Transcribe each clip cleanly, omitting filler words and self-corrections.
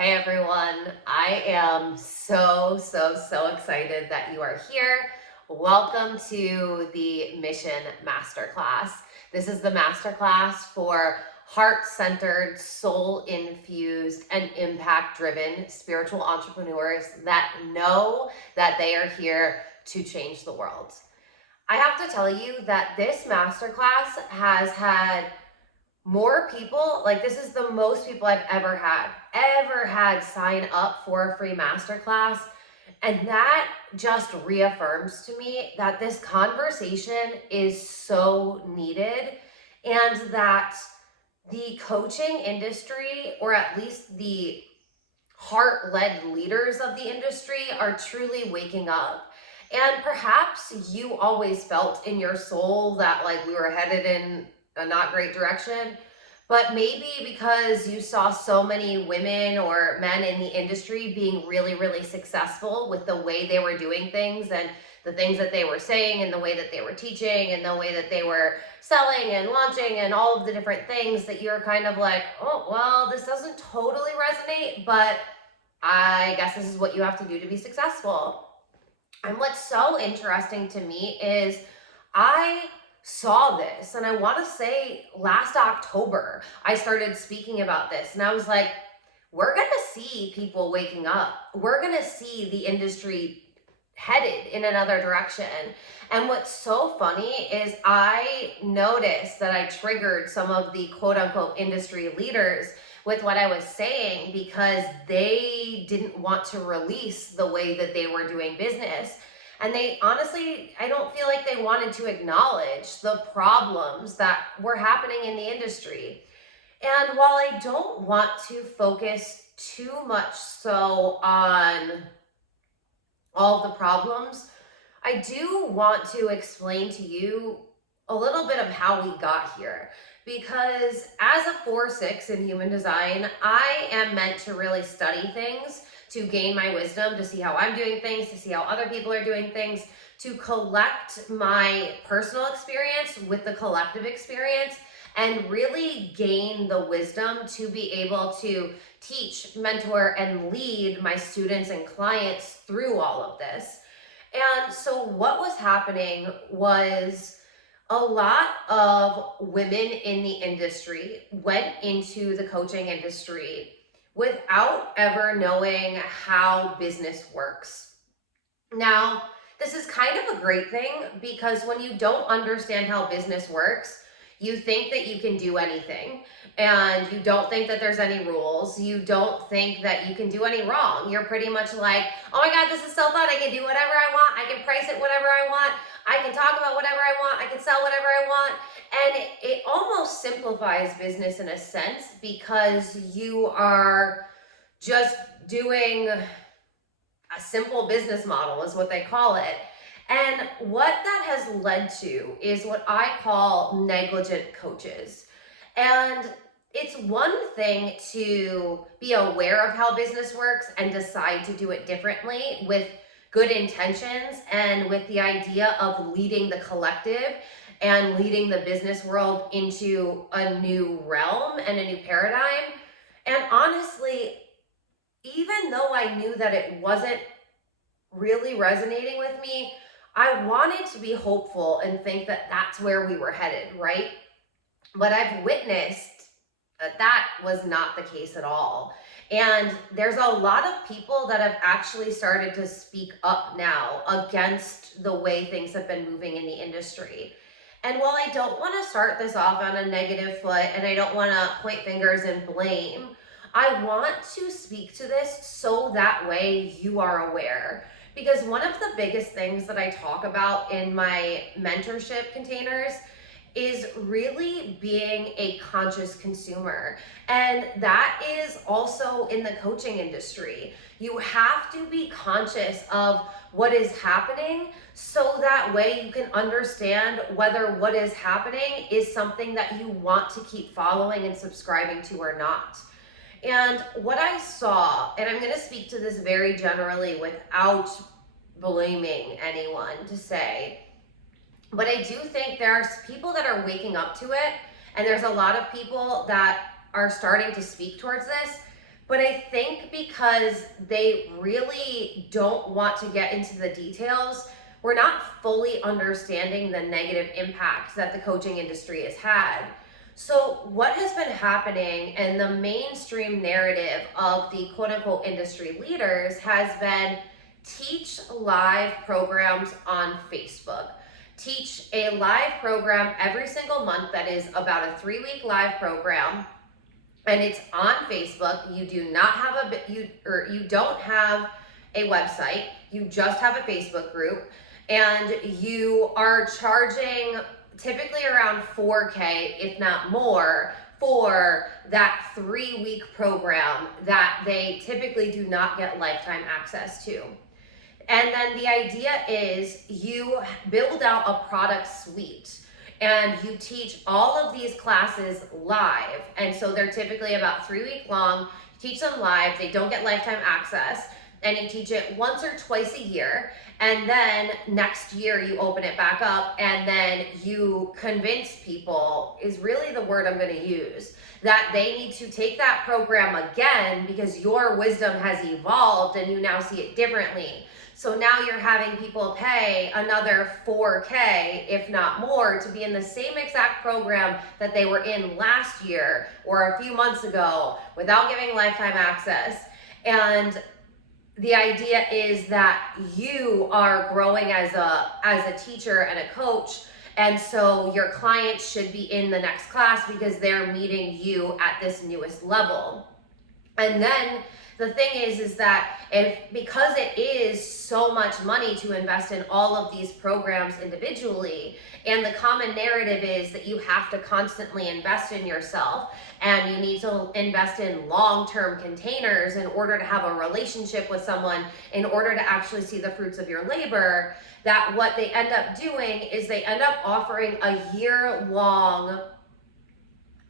Hey everyone, I am so excited that you are here. Welcome to the Mission Masterclass. This is the masterclass for heart-centered, soul-infused, and impact-driven spiritual entrepreneurs that know that they are here to change the world. I have to tell you that this masterclass has had more people, like this is the most people I've ever had sign up for a free masterclass. And that just reaffirms to me that this conversation is so needed and that the coaching industry, or at least the heart-led leaders of the industry, are truly waking up. And perhaps you always felt in your soul that like we were headed in a not great direction, but maybe because you saw so many women or men in the industry being really successful with the way they were doing things and the things that they were saying and the way that they were teaching and the way that they were selling and launching and all of the different things, that you're kind of like, oh, well, this doesn't totally resonate, but I guess this is what you have to do to be successful. And what's so interesting to me is I saw this, and I want to say last October, I started speaking about this, and I was like, we're going to see people waking up. We're going to see the industry headed in another direction. And what's so funny is I noticed that I triggered some of the quote unquote industry leaders with what I was saying because they didn't want to release the way that they were doing business. And they honestly, I don't feel like they wanted to acknowledge the problems that were happening in the industry. And while I don't want to focus too much so on all the problems, I do want to explain to you a little bit of how we got here. Because as a 4/6 in human design, I am meant to really study things, to gain my wisdom, to see how I'm doing things, to see how other people are doing things, to collect my personal experience with the collective experience, and really gain the wisdom to be able to teach, mentor, and lead my students and clients through all of this. And so what was happening was a lot of women in the industry went into the coaching industry without ever knowing how business works. Now, this is kind of a great thing because when you don't understand how business works, you think that you can do anything, and you don't think that there's any rules. You don't think that you can do any wrong. You're pretty much like, oh my God, this is so fun. I can do whatever I want. I can price it whatever I want. I can talk about whatever I want. I can sell whatever I want. And it almost simplifies business in a sense because you are just doing a simple business model is what they call it. And what that has led to is what I call negligent coaches. And it's one thing to be aware of how business works and decide to do it differently with good intentions and with the idea of leading the collective and leading the business world into a new realm and a new paradigm. And honestly, even though I knew that it wasn't really resonating with me, I wanted to be hopeful and think that that's where we were headed, right? But I've witnessed that that was not the case at all. And there's a lot of people that have actually started to speak up now against the way things have been moving in the industry. And while I don't want to start this off on a negative foot and I don't want to point fingers and blame, I want to speak to this so that way you are aware. Because one of the biggest things that I talk about in my mentorship containers is really being a conscious consumer. And that is also in the coaching industry. You have to be conscious of what is happening so that way you can understand whether what is happening is something that you want to keep following and subscribing to or not. And what I saw, and I'm going to speak to this very generally without blaming anyone to say, but I do think there are people that are waking up to it, and there's a lot of people that are starting to speak towards this. But I think because they really don't want to get into the details, we're not fully understanding the negative impacts that the coaching industry has had. So what has been happening in the mainstream narrative of the quote unquote industry leaders has been teach live programs on Facebook. Teach a live program every single month that is about a 3-week live program, and it's on Facebook. You do not have you don't have a website. You just have a Facebook group, and you are charging typically around $4K, if not more, for that 3-week program that they typically do not get lifetime access to. And then the idea is you build out a product suite and you teach all of these classes live. And so they're typically about 3 week long. You teach them live, they don't get lifetime access, and you teach it once or twice a year. And then next year you open it back up, and then you convince people, is really the word I'm going to use, that they need to take that program again because your wisdom has evolved and you now see it differently. So now you're having people pay another $4K, if not more, to be in the same exact program that they were in last year or a few months ago without giving lifetime access. And the idea is that you are growing as a teacher and a coach, and so your clients should be in the next class because they're meeting you at this newest level. And then the thing is that because it is so much money to invest in all of these programs individually, and the common narrative is that you have to constantly invest in yourself and you need to invest in long-term containers in order to have a relationship with someone, in order to actually see the fruits of your labor, that what they end up doing is they end up offering a year-long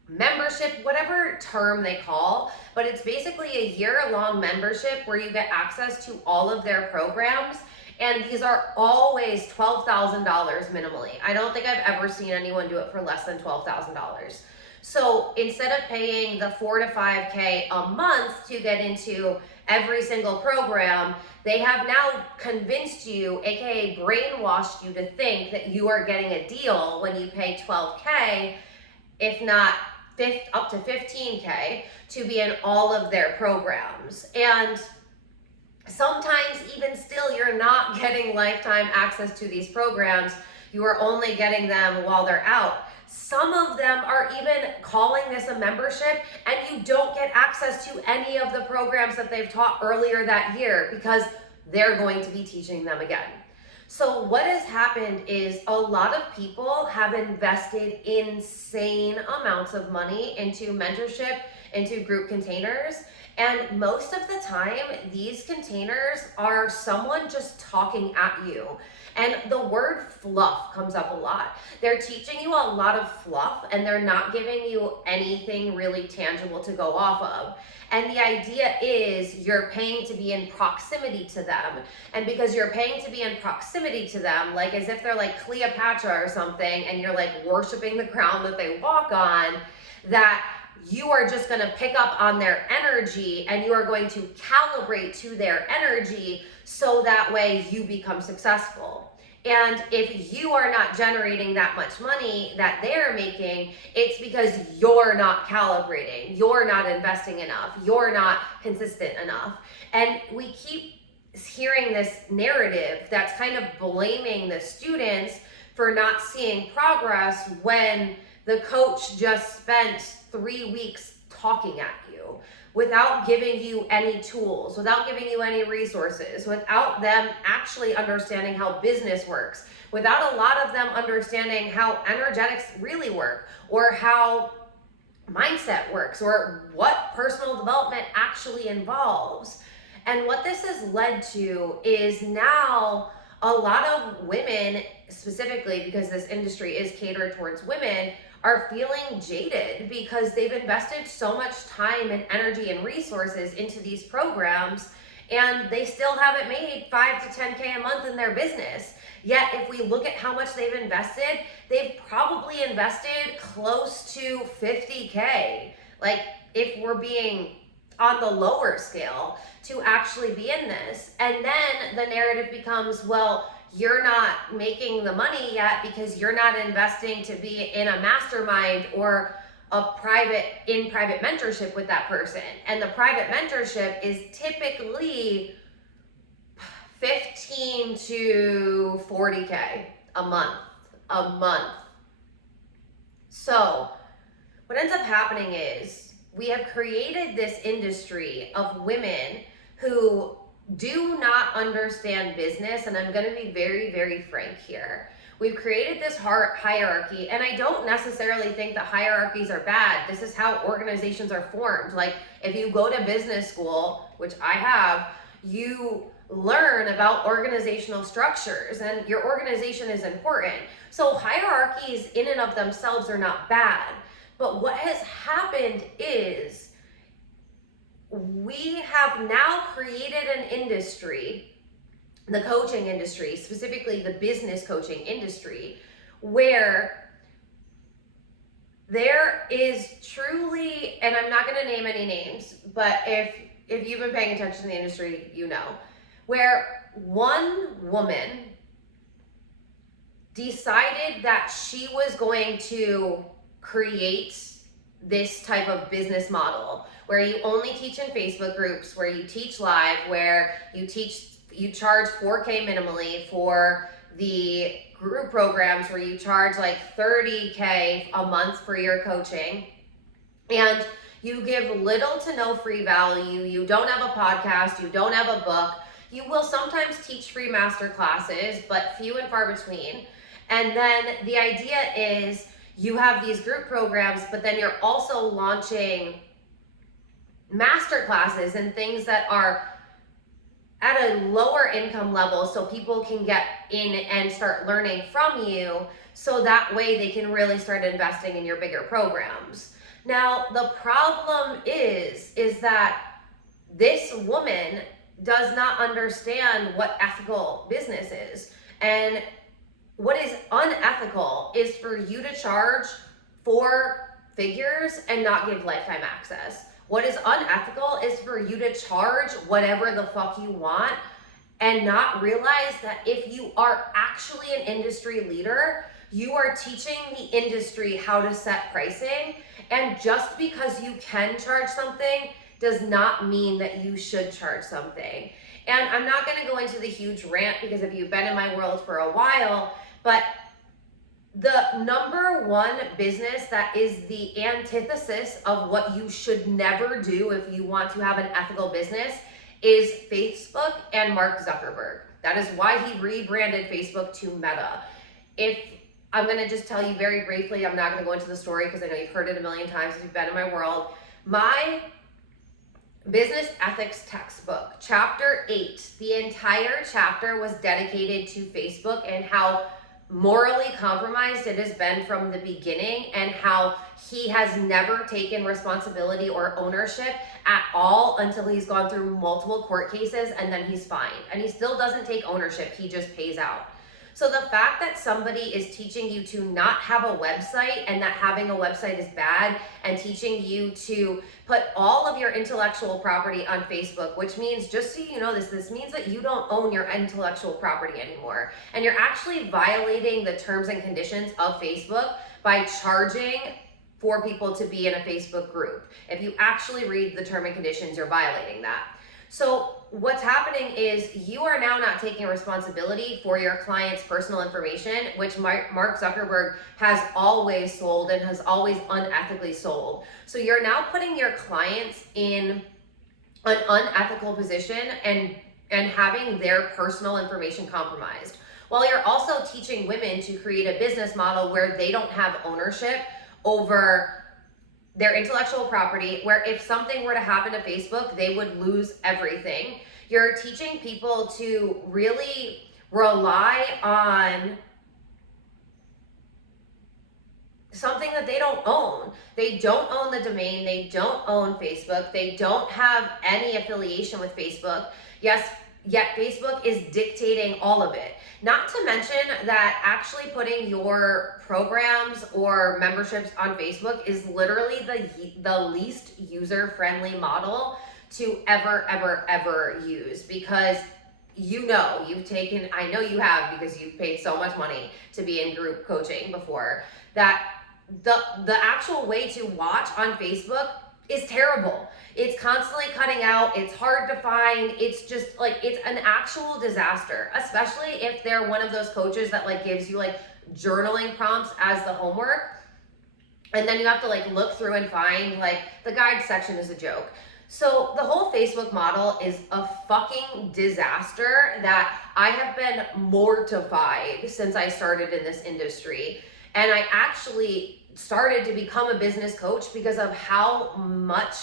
membership, whatever term they call, but it's basically a year-long membership where you get access to all of their programs. And these are always $12,000 minimally. I don't think I've ever seen anyone do it for less than $12,000. So instead of paying the $4 to $5K a month to get into every single program, they have now convinced you, aka brainwashed you, to think that you are getting a deal when you pay $12K, if not up to $15K, to be in all of their programs. And sometimes even still, you're not getting lifetime access to these programs. You are only getting them while they're out. Some of them are even calling this a membership, and you don't get access to any of the programs that they've taught earlier that year because they're going to be teaching them again. So what has happened is a lot of people have invested insane amounts of money into mentorship, into group containers. And most of the time, these containers are someone just talking at you. And the word fluff comes up a lot. They're teaching you a lot of fluff, and they're not giving you anything really tangible to go off of. And the idea is you're paying to be in proximity to them. And because you're paying to be in proximity to them, like as if they're like Cleopatra or something, and you're like worshiping the ground that they walk on, that you are just going to pick up on their energy and you are going to calibrate to their energy so that way you become successful. And if you are not generating that much money that they're making, it's because you're not calibrating, you're not investing enough, you're not consistent enough. And we keep hearing this narrative that's kind of blaming the students for not seeing progress when the coach just spent 3 weeks talking at you without giving you any tools, without giving you any resources, without them actually understanding how business works, without a lot of them understanding how energetics really work, or how mindset works, or what personal development actually involves. And what this has led to is now a lot of women, specifically because this industry is catered towards women, are feeling jaded because they've invested so much time and energy and resources into these programs, and they still haven't made 5 to 10K a month in their business. Yet if we look at how much they've invested, they've probably invested close to 50K. Like, if we're being on the lower scale to actually be in this. And then the narrative becomes, well, you're not making the money yet because you're not investing to be in a mastermind or a private mentorship with that person. And the private mentorship is typically 15 to 40K a month. So what ends up happening is we have created this industry of women who do not understand business, and I'm going to be very, very frank here. We've created this hierarchy, and I don't necessarily think that hierarchies are bad. This is how organizations are formed. Like, if you go to business school, which I have, you learn about organizational structures, and your organization is important. So hierarchies in and of themselves are not bad. But what has happened is we have now created an industry, the coaching industry, specifically the business coaching industry, where there is truly, and I'm not going to name any names, but if you've been paying attention to the industry, you know, where one woman decided that she was going to create this type of business model where you only teach in Facebook groups, where you teach live, where you charge 4K minimally for the group programs, where you charge like 30K a month for your coaching, and you give little to no free value. You don't have a podcast, you don't have a book. You will sometimes teach free master classes, but few and far between. And then the idea is you have these group programs, but then you're also launching master classes and things that are at a lower income level so people can get in and start learning from you, so that way they can really start investing in your bigger programs. Now, the problem is that this woman does not understand what ethical business is. And what is unethical is for you to charge 4 figures and not give lifetime access. What is unethical is for you to charge whatever the fuck you want and not realize that if you are actually an industry leader, you are teaching the industry how to set pricing. And just because you can charge something does not mean that you should charge something. And I'm not going to go into the huge rant, because if you've been in my world for a while, but the number one business that is the antithesis of what you should never do if you want to have an ethical business is Facebook and Mark Zuckerberg. That is why he rebranded Facebook to Meta. If I'm going to just tell you very briefly, I'm not going to go into the story because I know you've heard it a million times if you've been in my world. My business ethics textbook, chapter 8, the entire chapter was dedicated to Facebook and how morally compromised it has been from the beginning, and how he has never taken responsibility or ownership at all until he's gone through multiple court cases, and then he's fined. And he still doesn't take ownership, he just pays out. So the fact that somebody is teaching you to not have a website and that having a website is bad, and teaching you to put all of your intellectual property on Facebook, which means, just so you know, this means that you don't own your intellectual property anymore. And you're actually violating the terms and conditions of Facebook by charging for people to be in a Facebook group. If you actually read the term and conditions, you're violating that. So what's happening is you are now not taking responsibility for your client's personal information, which Mark Zuckerberg has always sold and has always unethically sold. So you're now putting your clients in an unethical position and having their personal information compromised, while you're also teaching women to create a business model where they don't have ownership over their intellectual property, where if something were to happen to Facebook, they would lose everything. You're teaching people to really rely on something that they don't own. They don't own the domain, they don't own Facebook, they don't have any affiliation with Facebook. Yes, yet Facebook is dictating all of it. Not to mention that actually putting your programs or memberships on Facebook is literally the least user-friendly model. to ever use, because you know you've taken, I know you have, because you've paid so much money to be in group coaching before, that the actual way to watch on Facebook is terrible. It's constantly cutting out, it's hard to find, it's just like, it's an actual disaster, especially if they're one of those coaches that like gives you like journaling prompts as the homework, and then you have to like look through and find, like, the guide section is a joke. So the whole Facebook model is a fucking disaster that I have been mortified since I started in this industry. And I actually started to become a business coach because of how much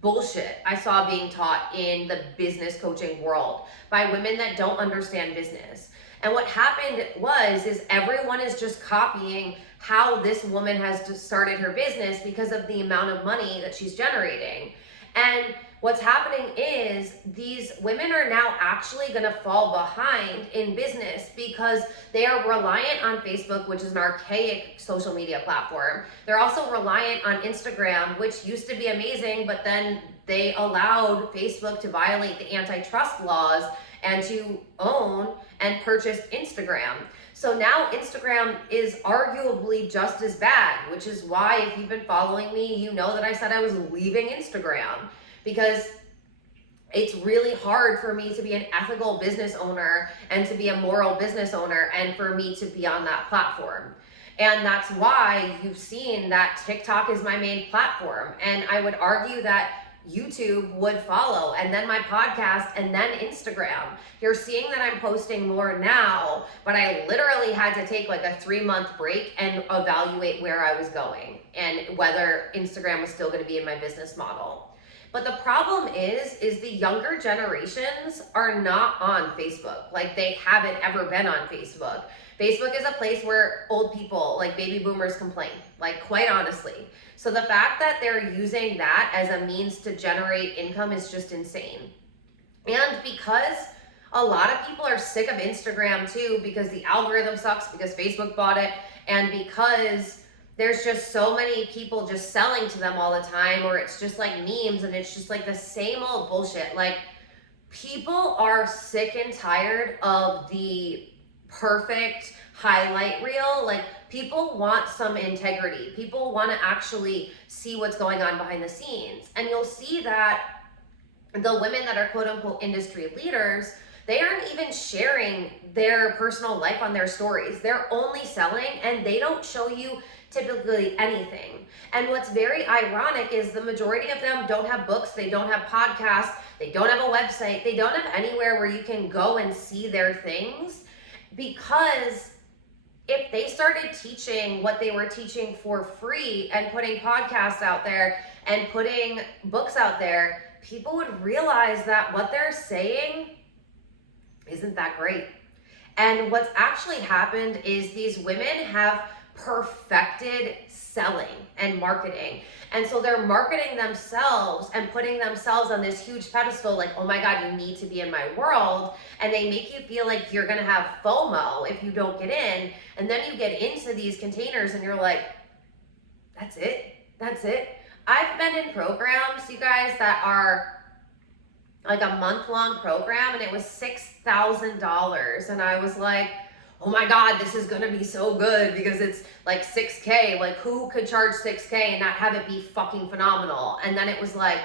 bullshit I saw being taught in the business coaching world by women that don't understand business. And what happened is everyone is just copying how this woman has just started her business because of the amount of money that she's generating. And what's happening is these women are now actually going to fall behind in business because they are reliant on Facebook, which is an archaic social media platform. They're also reliant on Instagram, which used to be amazing, but then they allowed Facebook to violate the antitrust laws and to own and purchase Instagram. So now Instagram is arguably just as bad, which is why, if you've been following me, you know that I said I was leaving Instagram, because it's really hard for me to be an ethical business owner and to be a moral business owner and for me to be on that platform. And that's why you've seen that TikTok is my main platform. And I would argue that YouTube would follow, and then my podcast, and then Instagram. You're seeing that I'm posting more now, but I literally had to take like a 3-month break and evaluate where I was going and whether Instagram was still going to be in my business model. But the problem is the younger generations are not on Facebook. Like, they haven't ever been on Facebook. Facebook is a place where old people, like baby boomers, complain, like, quite honestly. So the fact that they're using that as a means to generate income is just insane. And because a lot of people are sick of Instagram too, because the algorithm sucks, because Facebook bought it, and because there's just so many people just selling to them all the time, or it's just like memes and it's just like the same old bullshit. Like, people are sick and tired of the perfect highlight reel. Like, people want some integrity. People want to actually see what's going on behind the scenes. And you'll see that the women that are quote unquote industry leaders, they aren't even sharing their personal life on their stories. They're only selling, and they don't show you typically anything. And what's very ironic is the majority of them don't have books, they don't have podcasts, they don't have a website, they don't have anywhere where you can go and see their things, because if they started teaching what they were teaching for free and putting podcasts out there and putting books out there, people would realize that what they're saying isn't that great. And what's actually happened is these women have perfected selling and marketing. And so they're marketing themselves and putting themselves on this huge pedestal, like, oh my God, you need to be in my world. And they make you feel like you're gonna have FOMO if you don't get in. And then you get into these containers and you're like, that's it, that's it. I've been in programs, you guys, that are like a month-long program, and it was $6,000. And I was like, oh my God, this is gonna be so good because it's like $6K. Like, who could charge $6K and not have it be fucking phenomenal? And then it was like,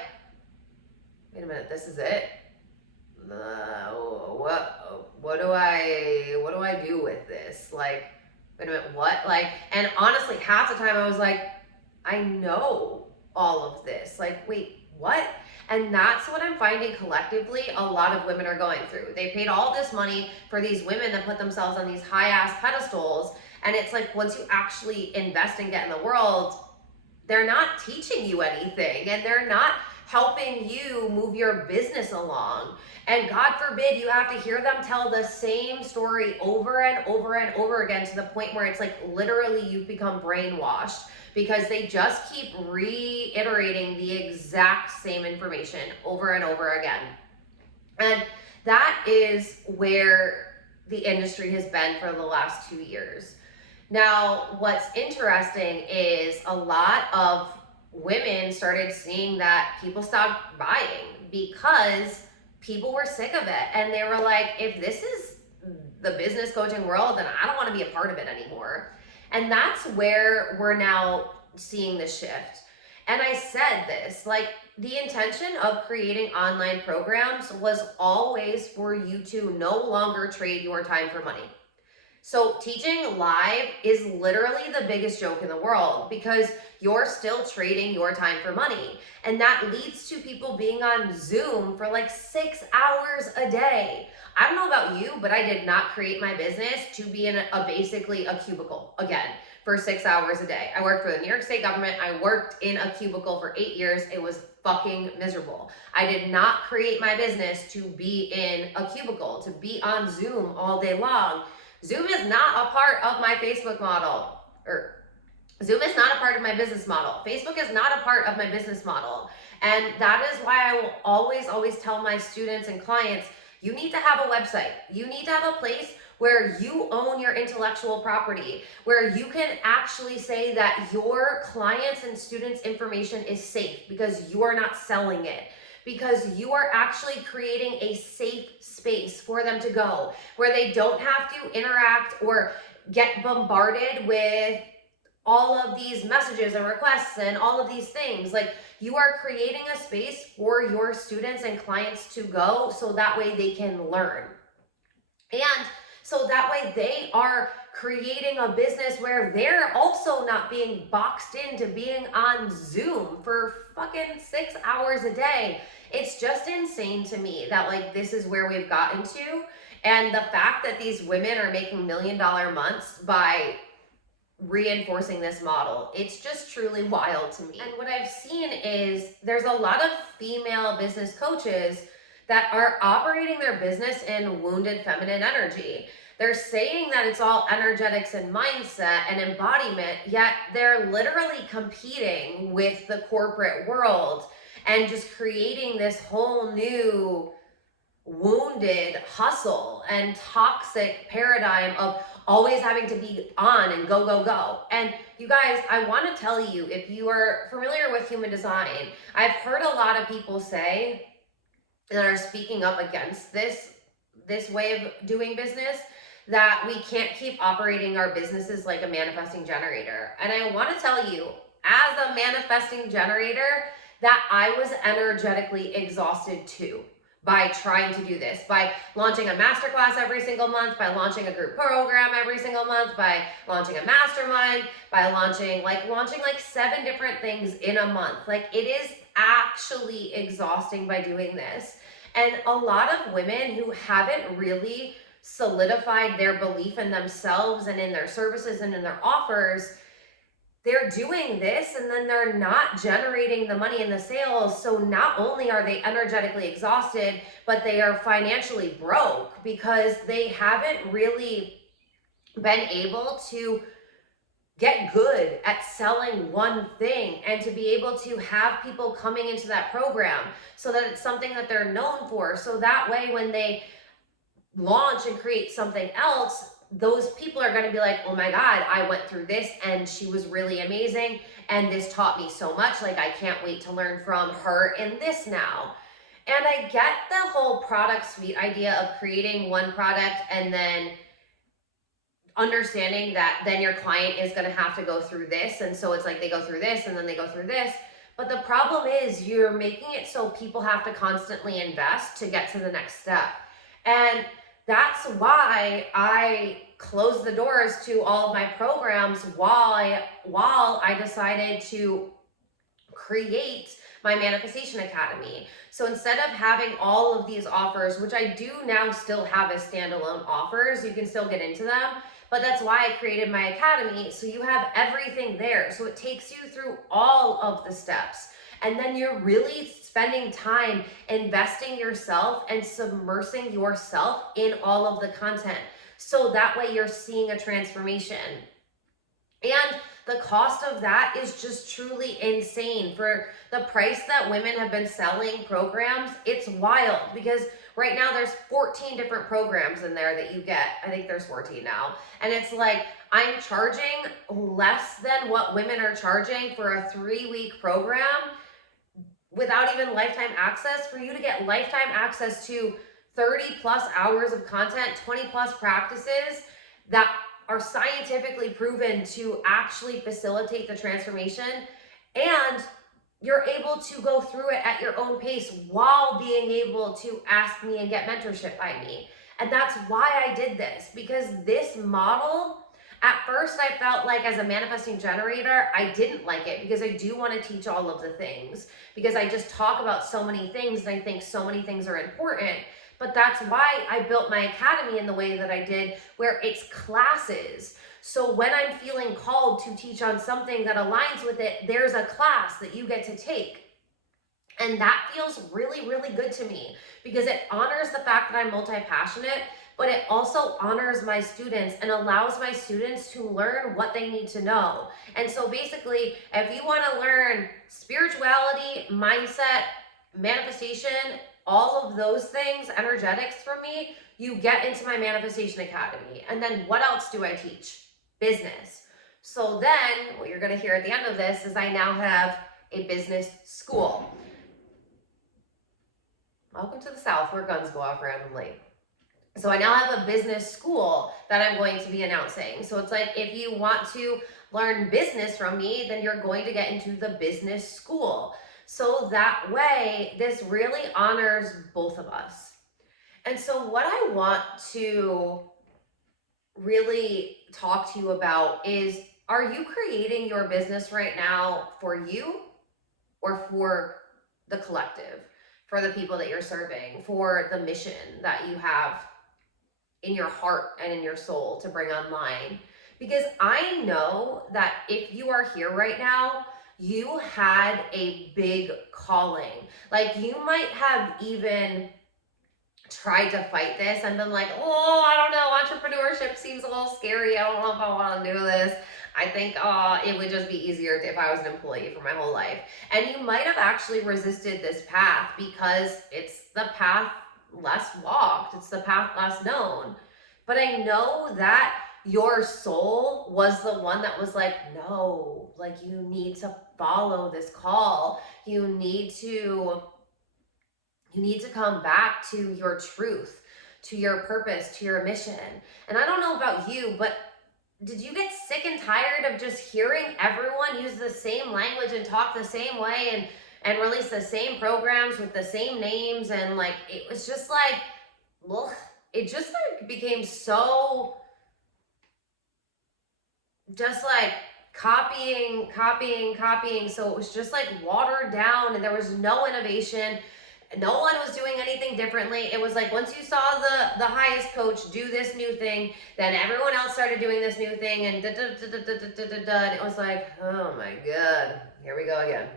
wait a minute, this is it? What do I do with this? Like, wait a minute, what? Like, and honestly, half the time I was like, I know all of this. Like, wait, what? And that's what I'm finding collectively a lot of women are going through. They paid all this money for these women that put themselves on these high-ass pedestals, and it's like, once you actually invest and get in the world, they're not teaching you anything, and they're not helping you move your business along. And God forbid you have to hear them tell the same story over and over and over again, to the point where it's like literally you've become brainwashed, because they just keep reiterating the exact same information over and over again. And that is where the industry has been for the last 2 years. Now, what's interesting is a lot of women started seeing that people stopped buying. because people were sick of it. And they were like, if this is the business coaching world, then I don't want to be a part of it anymore. And that's where we're now seeing the shift. And I said this, like, the intention of creating online programs was always for you to no longer trade your time for money. So teaching live is literally the biggest joke in the world because you're still trading your time for money. And that leads to people being on Zoom for like 6 hours a day. I don't know about you, but I did not create my business to be in basically a cubicle again for 6 hours a day. I worked for the New York State government. I worked in a cubicle for 8 years. It was fucking miserable. I did not create my business to be in a cubicle, to be on Zoom all day long. Zoom is not a part of my Facebook model, or Zoom is not a part of my business model. Facebook is not a part of my business model. And that is why I will always tell my students and clients, you need to have a website. You need to have a place where you own your intellectual property, where you can actually say that your clients' and students' information is safe because you are not selling it, because you are actually creating a safe space for them to go, where they don't have to interact or get bombarded with all of these messages and requests and all of these things. Like, you are creating a space for your students and clients to go so that way they can learn. And so that way they are creating a business where they're also not being boxed into being on Zoom for fucking 6 hours a day. It's just insane to me that, like, this is where we've gotten to. And the fact that these women are making $1 million months by reinforcing this model, it's just truly wild to me. And what I've seen is there's a lot of female business coaches that are operating their business in wounded feminine energy. They're saying that it's all energetics and mindset and embodiment, yet they're literally competing with the corporate world and just creating this whole new wounded hustle and toxic paradigm of always having to be on and go, go, go. And you guys, I want to tell you, if you are familiar with human design, I've heard a lot of people say that are speaking up against this way of doing business, that we can't keep operating our businesses like a manifesting generator. And I want to tell you, as a manifesting generator, that I was energetically exhausted too by trying to do this, by launching a masterclass every single month, by launching a group program every single month, by launching a mastermind, by launching like 7 different things in a month. Like, it is actually exhausting by doing this. And a lot of women who haven't really solidified their belief in themselves and in their services and in their offers, they're doing this and then they're not generating the money and the sales. So not only are they energetically exhausted, but they are financially broke because they haven't really been able to get good at selling one thing and to be able to have people coming into that program so that it's something that they're known for. So that way, when they launch and create something else, those people are going to be like, oh my God, I went through this and she was really amazing. And this taught me so much. Like, I can't wait to learn from her in this now. And I get the whole product suite idea of creating one product and then understanding that then your client is going to have to go through this. And so it's like they go through this and then they go through this. But the problem is you're making it so people have to constantly invest to get to the next step. And that's why I closed the doors to all of my programs while I decided to create my Manifestation Academy. So instead of having all of these offers, which I do now still have as standalone offers, you can still get into them, but that's why I created my academy. So you have everything there. So it takes you through all of the steps. And then you're really spending time investing yourself and submersing yourself in all of the content. So that way you're seeing a transformation. And the cost of that is just truly insane. For the price that women have been selling programs, it's wild, because right now there's 14 different programs in there that you get. I think there's 14 now. And it's like, I'm charging less than what women are charging for a 3-week program without even lifetime access, for you to get lifetime access to 30 plus hours of content, 20 plus practices that are scientifically proven to actually facilitate the transformation, and you're able to go through it at your own pace while being able to ask me and get mentorship by me. And that's why I did this, because this model, at first I felt like as a manifesting generator, I didn't like it because I do want to teach all of the things, because I just talk about so many things and I think so many things are important. But that's why I built my academy in the way that I did, where it's classes. So when I'm feeling called to teach on something that aligns with it, there's a class that you get to take. And that feels really, really good to me, because it honors the fact that I'm multi-passionate, but it also honors my students and allows my students to learn what they need to know. And so basically, if you want to learn spirituality, mindset, manifestation, all of those things, energetics from me, you get into my Manifestation Academy. And then what else do I teach? Business. So then what you're going to hear at the end of this is I now have a business school. Welcome to the South, where guns go off randomly. So I now have a business school that I'm going to be announcing. So it's like, if you want to learn business from me, then you're going to get into the business school. So that way, this really honors both of us. And so what I want to really talk to you about is, are you creating your business right now for you or for the collective, for the people that you're serving, for the mission that you have in your heart and in your soul to bring online? Because I know that if you are here right now, you had a big calling. Like, you might have even tried to fight this and been like, oh, I don't know, entrepreneurship seems a little scary. I don't know if I want to do this. I think it would just be easier if I was an employee for my whole life. And you might have actually resisted this path because it's the path less walked. It's the path less known. But I know that your soul was the one that was like, no, like, you need to follow this call. You need to come back to your truth, to your purpose, to your mission. And I don't know about you, but did you get sick and tired of just hearing everyone use the same language and talk the same way and release the same programs with the same names? And like, it was just like, ugh, it just like became so just like copying. So it was just like watered down, and there was no innovation. No one was doing anything differently. It was like, once you saw the highest coach do this new thing, then everyone else started doing this new thing, and and it was like, oh my God, here we go again.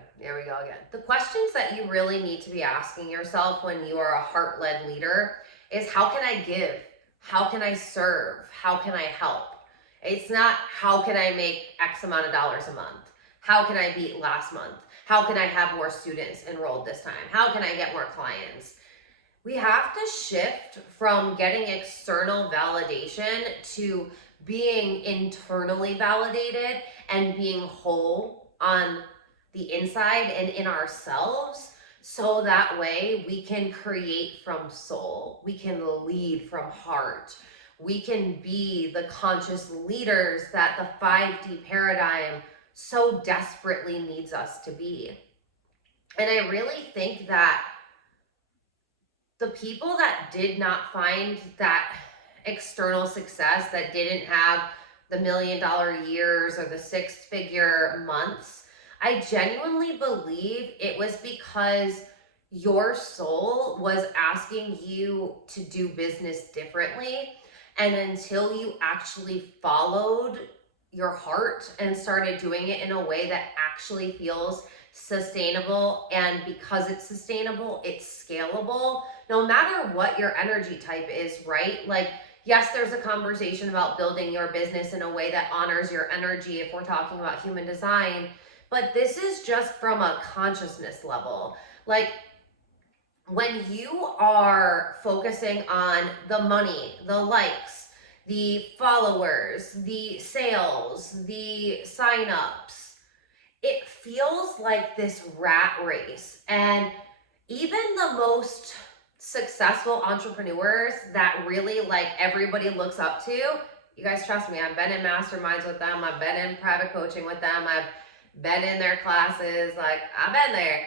The questions that you really need to be asking yourself when you are a heart-led leader is, how can I give? How can I serve? How can I help? It's not, how can I make X amount of dollars a month? How can I beat last month? How can I have more students enrolled this time? How can I get more clients? We have to shift from getting external validation to being internally validated and being whole on the inside and in ourselves. So that way we can create from soul. We can lead from heart. We can be the conscious leaders that the 5D paradigm so desperately needs us to be. And I really think that the people that did not find that external success, that didn't have the $1 million years or the 6-figure months, I genuinely believe it was because your soul was asking you to do business differently. And until you actually followed your heart and started doing it in a way that actually feels sustainable, and because it's sustainable, it's scalable, no matter what your energy type is, right? Like, yes, there's a conversation about building your business in a way that honors your energy if we're talking about human design, but this is just from a consciousness level. Like, when you are focusing on the money, the likes, the followers, the sales, the signups, it feels like this rat race. And even the most successful entrepreneurs that really like everybody looks up to, you guys trust me, I've been in masterminds with them, I've been in private coaching with them, I've been in their classes, like I've been there.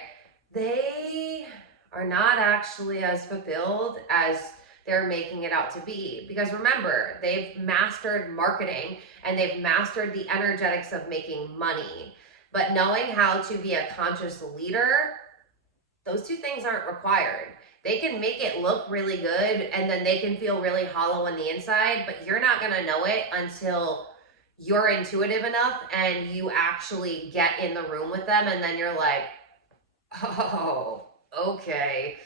They are not actually as fulfilled as they're making it out to be. Because remember, they've mastered marketing and they've mastered the energetics of making money. But knowing how to be a conscious leader, those two things aren't required. They can make it look really good and then they can feel really hollow on the inside, but you're not going to know it until you're intuitive enough and you actually get in the room with them, and then you're like, oh, okay,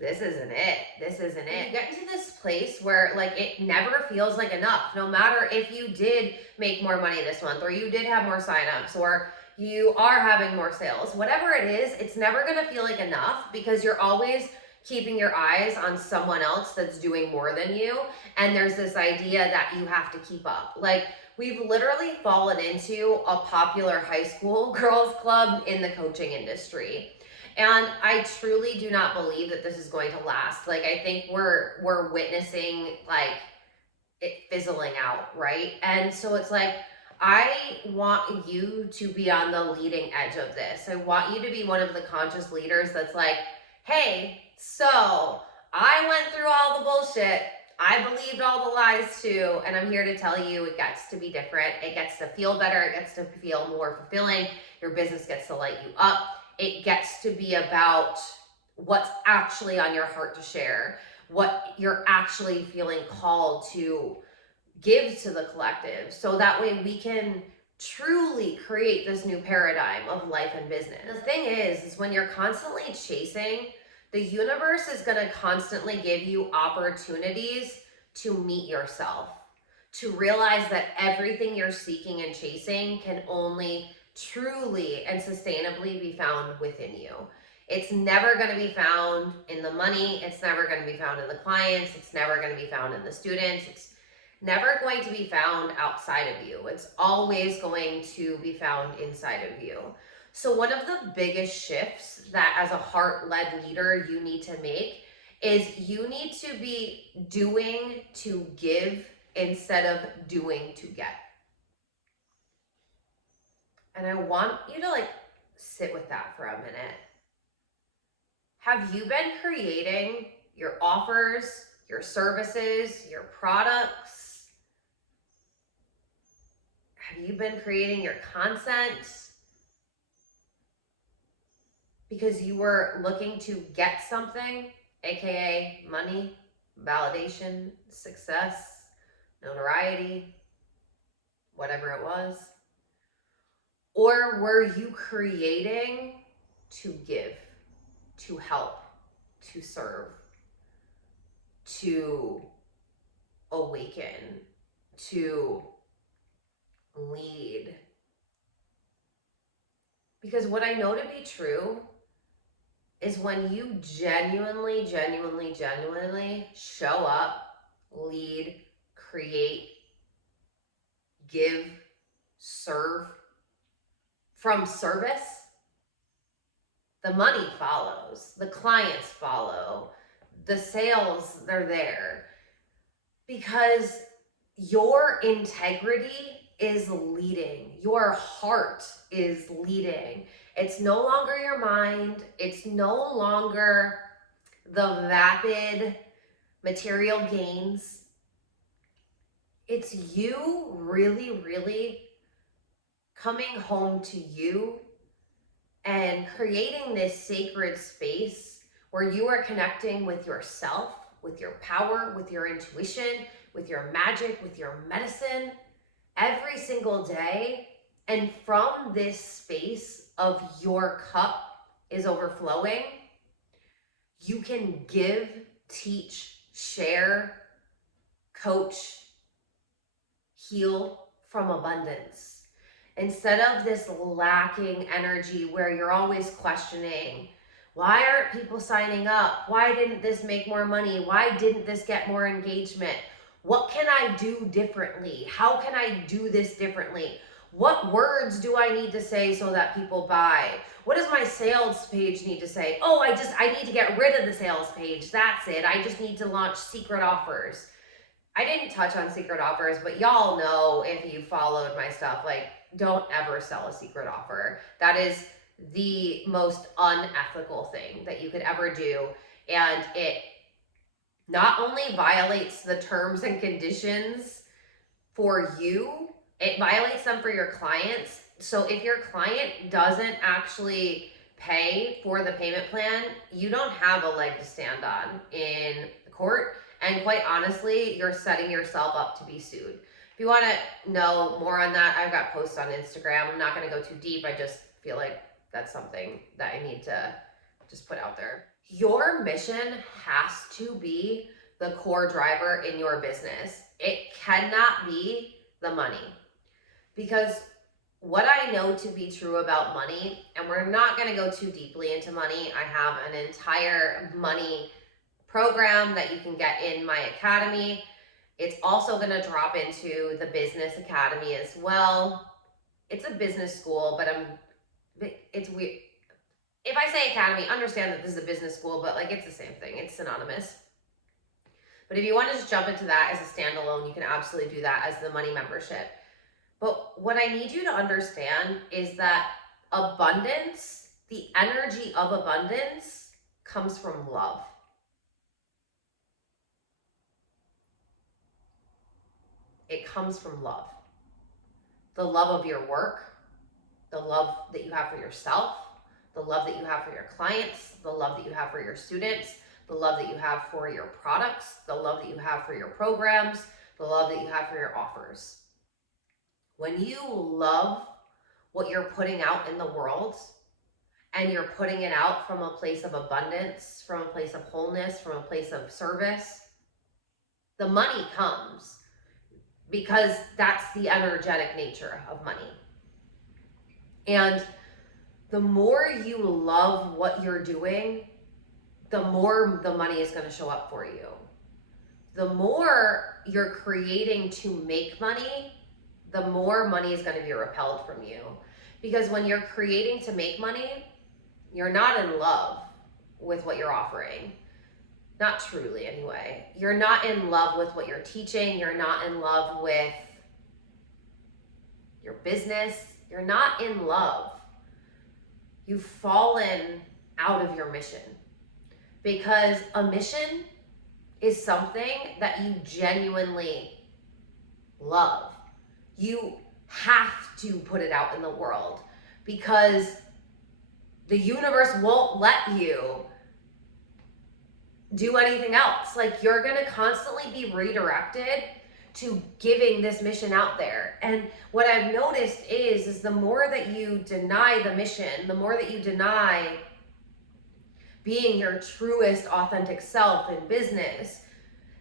this isn't it. This isn't it. You get into this place where like it never feels like enough, no matter if you did make more money this month or you did have more signups or you are having more sales, whatever it is, it's never going to feel like enough because you're always keeping your eyes on someone else that's doing more than you. And there's this idea that you have to keep up. Like, we've literally fallen into a popular high school girls club in the coaching industry. And I truly do not believe that this is going to last. Like, I think we're witnessing like it fizzling out, right? And so it's like, I want you to be on the leading edge of this. I want you to be one of the conscious leaders that's like, hey, so I went through all the bullshit. I believed all the lies too. And I'm here to tell you it gets to be different. It gets to feel better. It gets to feel more fulfilling. Your business gets to light you up. It gets to be about what's actually on your heart to share, what you're actually feeling called to give to the collective, so that way we can truly create this new paradigm of life and business. The thing is when you're constantly chasing, the universe is going to constantly give you opportunities to meet yourself, to realize that everything you're seeking and chasing can only truly and sustainably be found within you. It's never going to be found in the money. It's never going to be found in the clients. It's never going to be found in the students. It's never going to be found outside of you. It's always going to be found inside of you. So one of the biggest shifts that as a heart-led leader you need to make is you need to be doing to give instead of doing to get. And I want you to like sit with that for a minute. Have you been creating your offers, your services, your products? Have you been creating your content because you were looking to get something, aka money, validation, success, notoriety, whatever it was? Or were you creating to give, to help, to serve, to awaken, to lead? Because what I know to be true is when you genuinely show up, lead, create, give, serve from service, the money follows, the clients follow, the sales, they're there. Because your integrity is leading. Your heart is leading. It's no longer your mind. It's no longer the vapid material gains. It's you really coming home to you and creating this sacred space where you are connecting with yourself, with your power, with your intuition, with your magic, with your medicine every single day. And from this space of your cup is overflowing, you can give, teach, share, coach, heal from abundance. Instead of this lacking energy where you're always questioning, why aren't people signing up? Why didn't this make more money? Why didn't this get more engagement? What can I do differently? How can I do this differently? What words do I need to say so that people buy? What does my sales page need to say? Oh, I need to get rid of the sales page. That's it. I just need to launch secret offers. I didn't touch on secret offers, but y'all know if you followed my stuff, like, don't ever sell a secret offer. That is the most unethical thing that you could ever do. And it not only violates the terms and conditions for you, it violates them for your clients. So if your client doesn't actually pay for the payment plan, you don't have a leg to stand on in court. And quite honestly, you're setting yourself up to be sued. If you want to know more on that, I've got posts on Instagram. I'm not going to go too deep. I just feel like that's something that I need to just put out there. Your mission has to be the core driver in your business. It cannot be the money. Because what I know to be true about money, and we're not going to go too deeply into money. I have an entire money program that you can get in my academy. It's also going to drop into the business academy as well. It's a business school, but it's weird. If I say academy, understand that this is a business school, but like, it's the same thing. It's synonymous. But if you want to just jump into that as a standalone, you can absolutely do that as the money membership. But what I need you to understand is that abundance, the energy of abundance, comes from love. It comes from love. The love of your work, the love that you have for yourself, the love that you have for your clients, the love that you have for your students, the love that you have for your products, the love that you have for your programs, the love that you have for your offers. When you love what you're putting out in the world, and you're putting it out from a place of abundance, from a place of wholeness, from a place of service, the money comes, because that's the energetic nature of money. And the more you love what you're doing, the more the money is going to show up for you. The more you're creating to make money, the more money is going to be repelled from you. Because when you're creating to make money, you're not in love with what you're offering. Not truly, anyway. You're not in love with what you're teaching. You're not in love with your business. You're not in love. You've fallen out of your mission. Because a mission is something that you genuinely love. You have to put it out in the world, because the universe won't let you do anything else. Like, you're going to constantly be redirected to giving this mission out there. And what I've noticed is the more that you deny the mission, the more that you deny being your truest authentic self in business,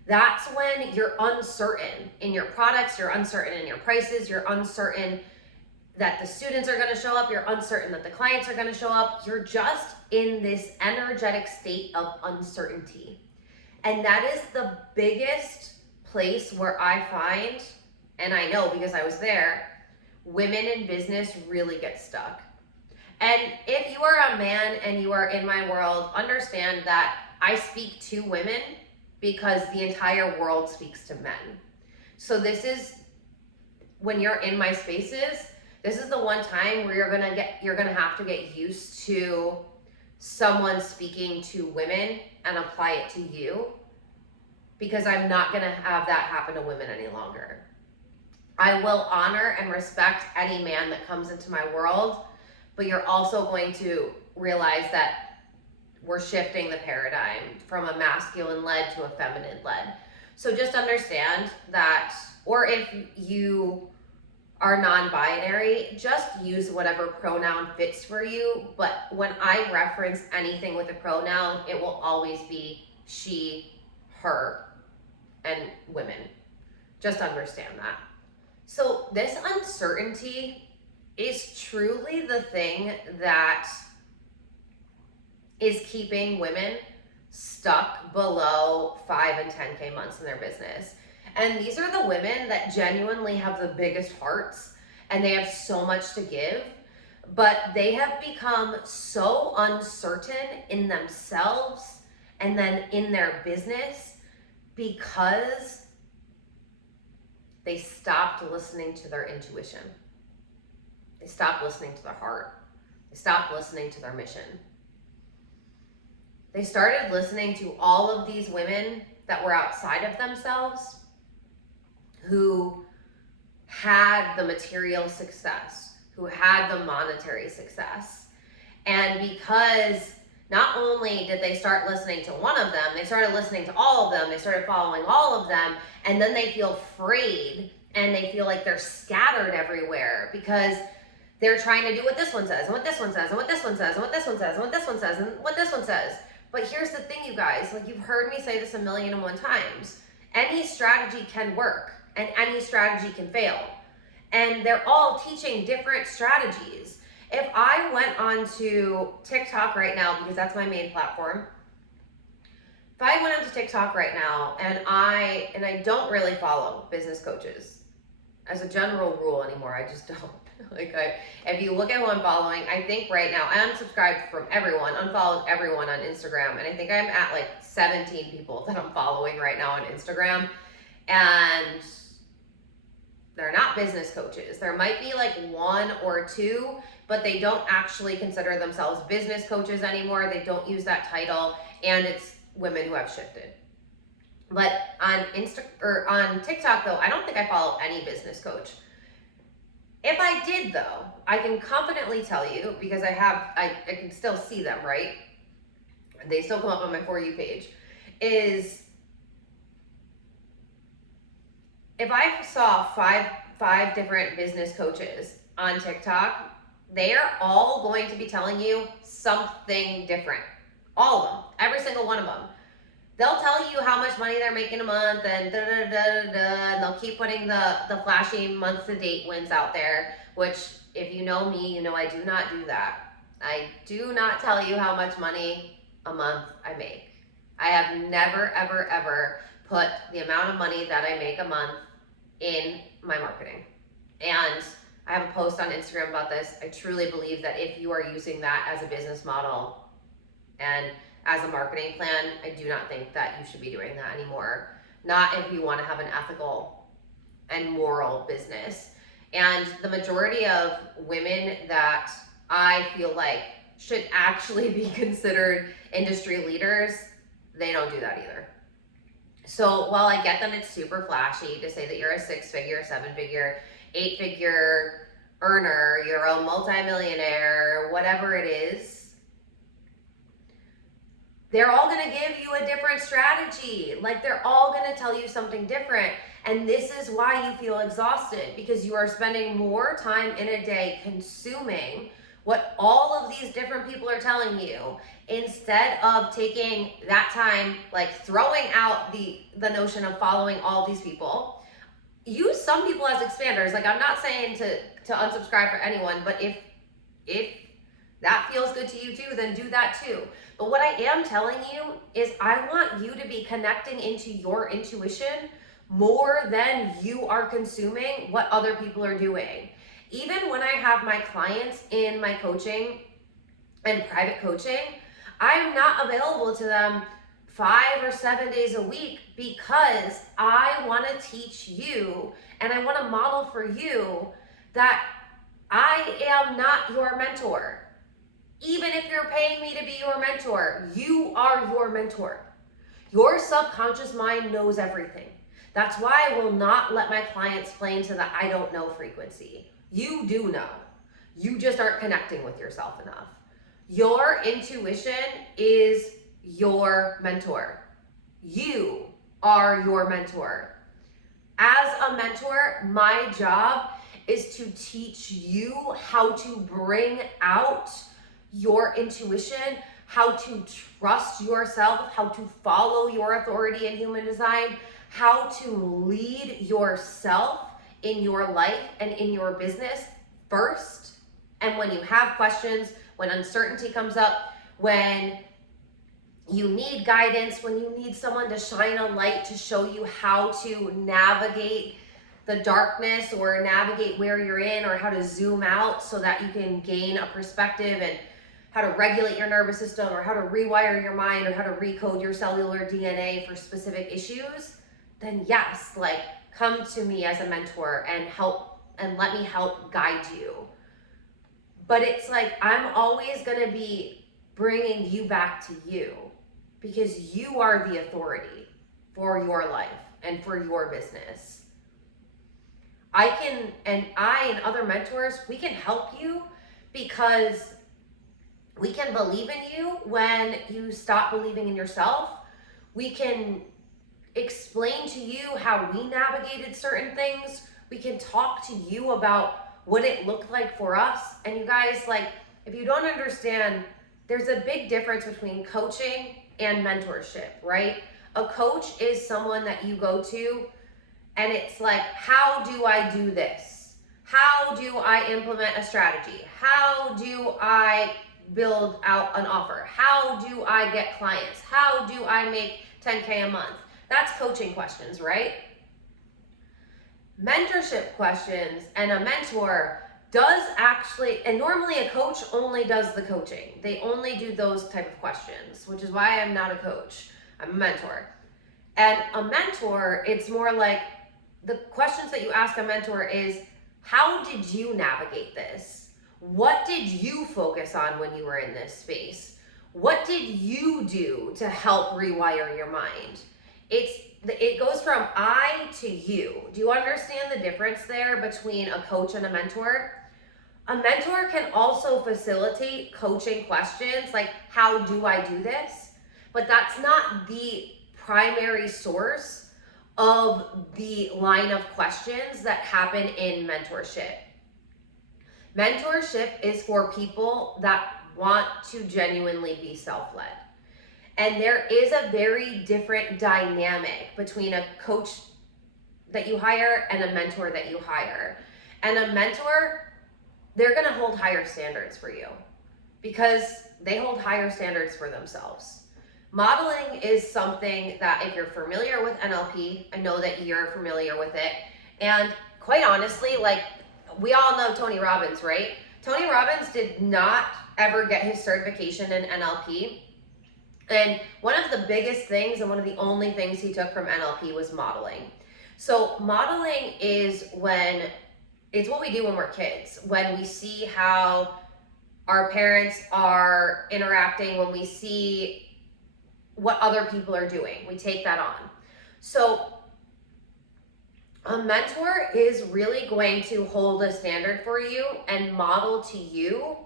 that's when you're uncertain in your products, you're uncertain in your prices, you're uncertain that the students are going to show up, you're uncertain that the clients are going to show up. You're just in this energetic state of uncertainty. And that is the biggest place where I find, and I know because I was there, women in business really get stuck. And if you are a man and you are in my world, understand that I speak to women because the entire world speaks to men. So this is, when you're in my spaces, this is the one time where you're gonna have to get used to someone speaking to women and apply it to you, because I'm not gonna have that happen to women any longer. I will honor and respect any man that comes into my world, but you're also going to realize that we're shifting the paradigm from a masculine-led to a feminine-led. So just understand that, or if you are non-binary, just use whatever pronoun fits for you. But when I reference anything with a pronoun, it will always be she, her, and women. Just understand that. So this uncertainty is truly the thing that is keeping women stuck below 5 and 10K months in their business. And these are the women that genuinely have the biggest hearts and they have so much to give, but they have become so uncertain in themselves and then in their business because they stopped listening to their intuition. They stopped listening to their heart. They stopped listening to their mission. They started listening to all of these women that were outside of themselves who had the material success, who had the monetary success. And because not only did they start listening to one of them, they started listening to all of them, they started following all of them, and then they feel frayed and they feel like they're scattered everywhere because they're trying to do what this one says, and what this one says, and what this one says, and what this one says, and what this one says, and what this one says. But here's the thing, you guys, like you've heard me say this 1,000,001 times. Any strategy can work and any strategy can fail. And they're all teaching different strategies. If I went onto TikTok right now, because that's my main platform, if I went onto TikTok right now and I don't really follow business coaches as a general rule anymore, I just don't. If you look at who I'm following, I think right now I unsubscribed from everyone, unfollowed everyone on Instagram, and I think I'm at like 17 people that I'm following right now on Instagram, and they're not business coaches. There might be like one or two, but they don't actually consider themselves business coaches anymore. They don't use that title, and it's women who have shifted. But on on TikTok though, I don't think I follow any business coach. If I did though, I can confidently tell you, because I can still see them, right? They still come up on my For You page, is if I saw five different business coaches on TikTok, they are all going to be telling you something different. All of them, every single one of them. They'll tell you how much money they're making a month and and they'll keep putting the flashy month to date wins out there, which if you know me, you know I do not do that. I do not tell you how much money a month I make. I have never, ever, ever put the amount of money that I make a month in my marketing. And I have a post on Instagram about this. I truly believe that if you are using that as a business model and as a marketing plan, I do not think that you should be doing that anymore. Not if you want to have an ethical and moral business. And the majority of women that I feel like should actually be considered industry leaders, they don't do that either. So while I get that it's super flashy to say that you're a 6-figure, 7-figure, 8-figure earner, you're a multimillionaire, whatever it is, they're all going to give you a different strategy. Like they're all going to tell you something different. And this is why you feel exhausted, because you are spending more time in a day consuming what all of these different people are telling you instead of taking that time, like throwing out the notion of following all these people. Use some people as expanders. Like I'm not saying to unsubscribe for anyone, but if that feels good to you too, then do that too. But what I am telling you is I want you to be connecting into your intuition more than you are consuming what other people are doing. Even when I have my clients in my coaching and private coaching, I am not available to them 5 or 7 days a week because I want to teach you and I want to model for you that I am not your mentor. Even if you're paying me to be your mentor, you are your mentor. Your subconscious mind knows everything. That's why I will not let my clients play into the I don't know frequency. You do know. You just aren't connecting with yourself enough. Your intuition is your mentor. You are your mentor. As a mentor, my job is to teach you how to bring out your intuition, how to trust yourself, how to follow your authority in human design, how to lead yourself in your life and in your business first. And when you have questions, when uncertainty comes up, when you need guidance, when you need someone to shine a light to show you how to navigate the darkness or navigate where you're in, or how to zoom out so that you can gain a perspective, and how to regulate your nervous system, or how to rewire your mind, or how to recode your cellular DNA for specific issues, then yes, like, come to me as a mentor and help, and let me help guide you. But it's like, I'm always going to be bringing you back to you, because you are the authority for your life and for your business. I and other mentors, we can help you, because we can believe in you when you stop believing in yourself. We can explain to you how we navigated certain things. We can talk to you about what it looked like for us. And you guys, like, if you don't understand, there's a big difference between coaching and mentorship, right? A coach is someone that you go to and it's like, how do I do this? How do I implement a strategy? How do I build out an offer? How do I get clients? How do I make 10K a month? That's coaching questions, right? Mentorship questions, and a mentor does actually, and normally a coach only does the coaching. They only do those type of questions, which is why I'm not a coach. I'm a mentor. And a mentor, it's more like, the questions that you ask a mentor is, how did you navigate this? What did you focus on when you were in this space? What did you do to help rewire your mind? It goes from I to you. Do you understand the difference there between a coach and a mentor? A mentor can also facilitate coaching questions like, how do I do this? But that's not the primary source of the line of questions that happen in mentorship. Mentorship is for people that want to genuinely be self-led. And there is a very different dynamic between a coach that you hire and a mentor that you hire. And a mentor, they're gonna hold higher standards for you, because they hold higher standards for themselves. Modeling is something that, if you're familiar with NLP, I know that you're familiar with it. And quite honestly, like, we all know Tony Robbins, right? Tony Robbins did not ever get his certification in NLP. And one of the biggest things, and one of the only things he took from NLP, was modeling. So modeling is it's what we do when we're kids, when we see how our parents are interacting, when we see what other people are doing, we take that on. So a mentor is really going to hold a standard for you and model to you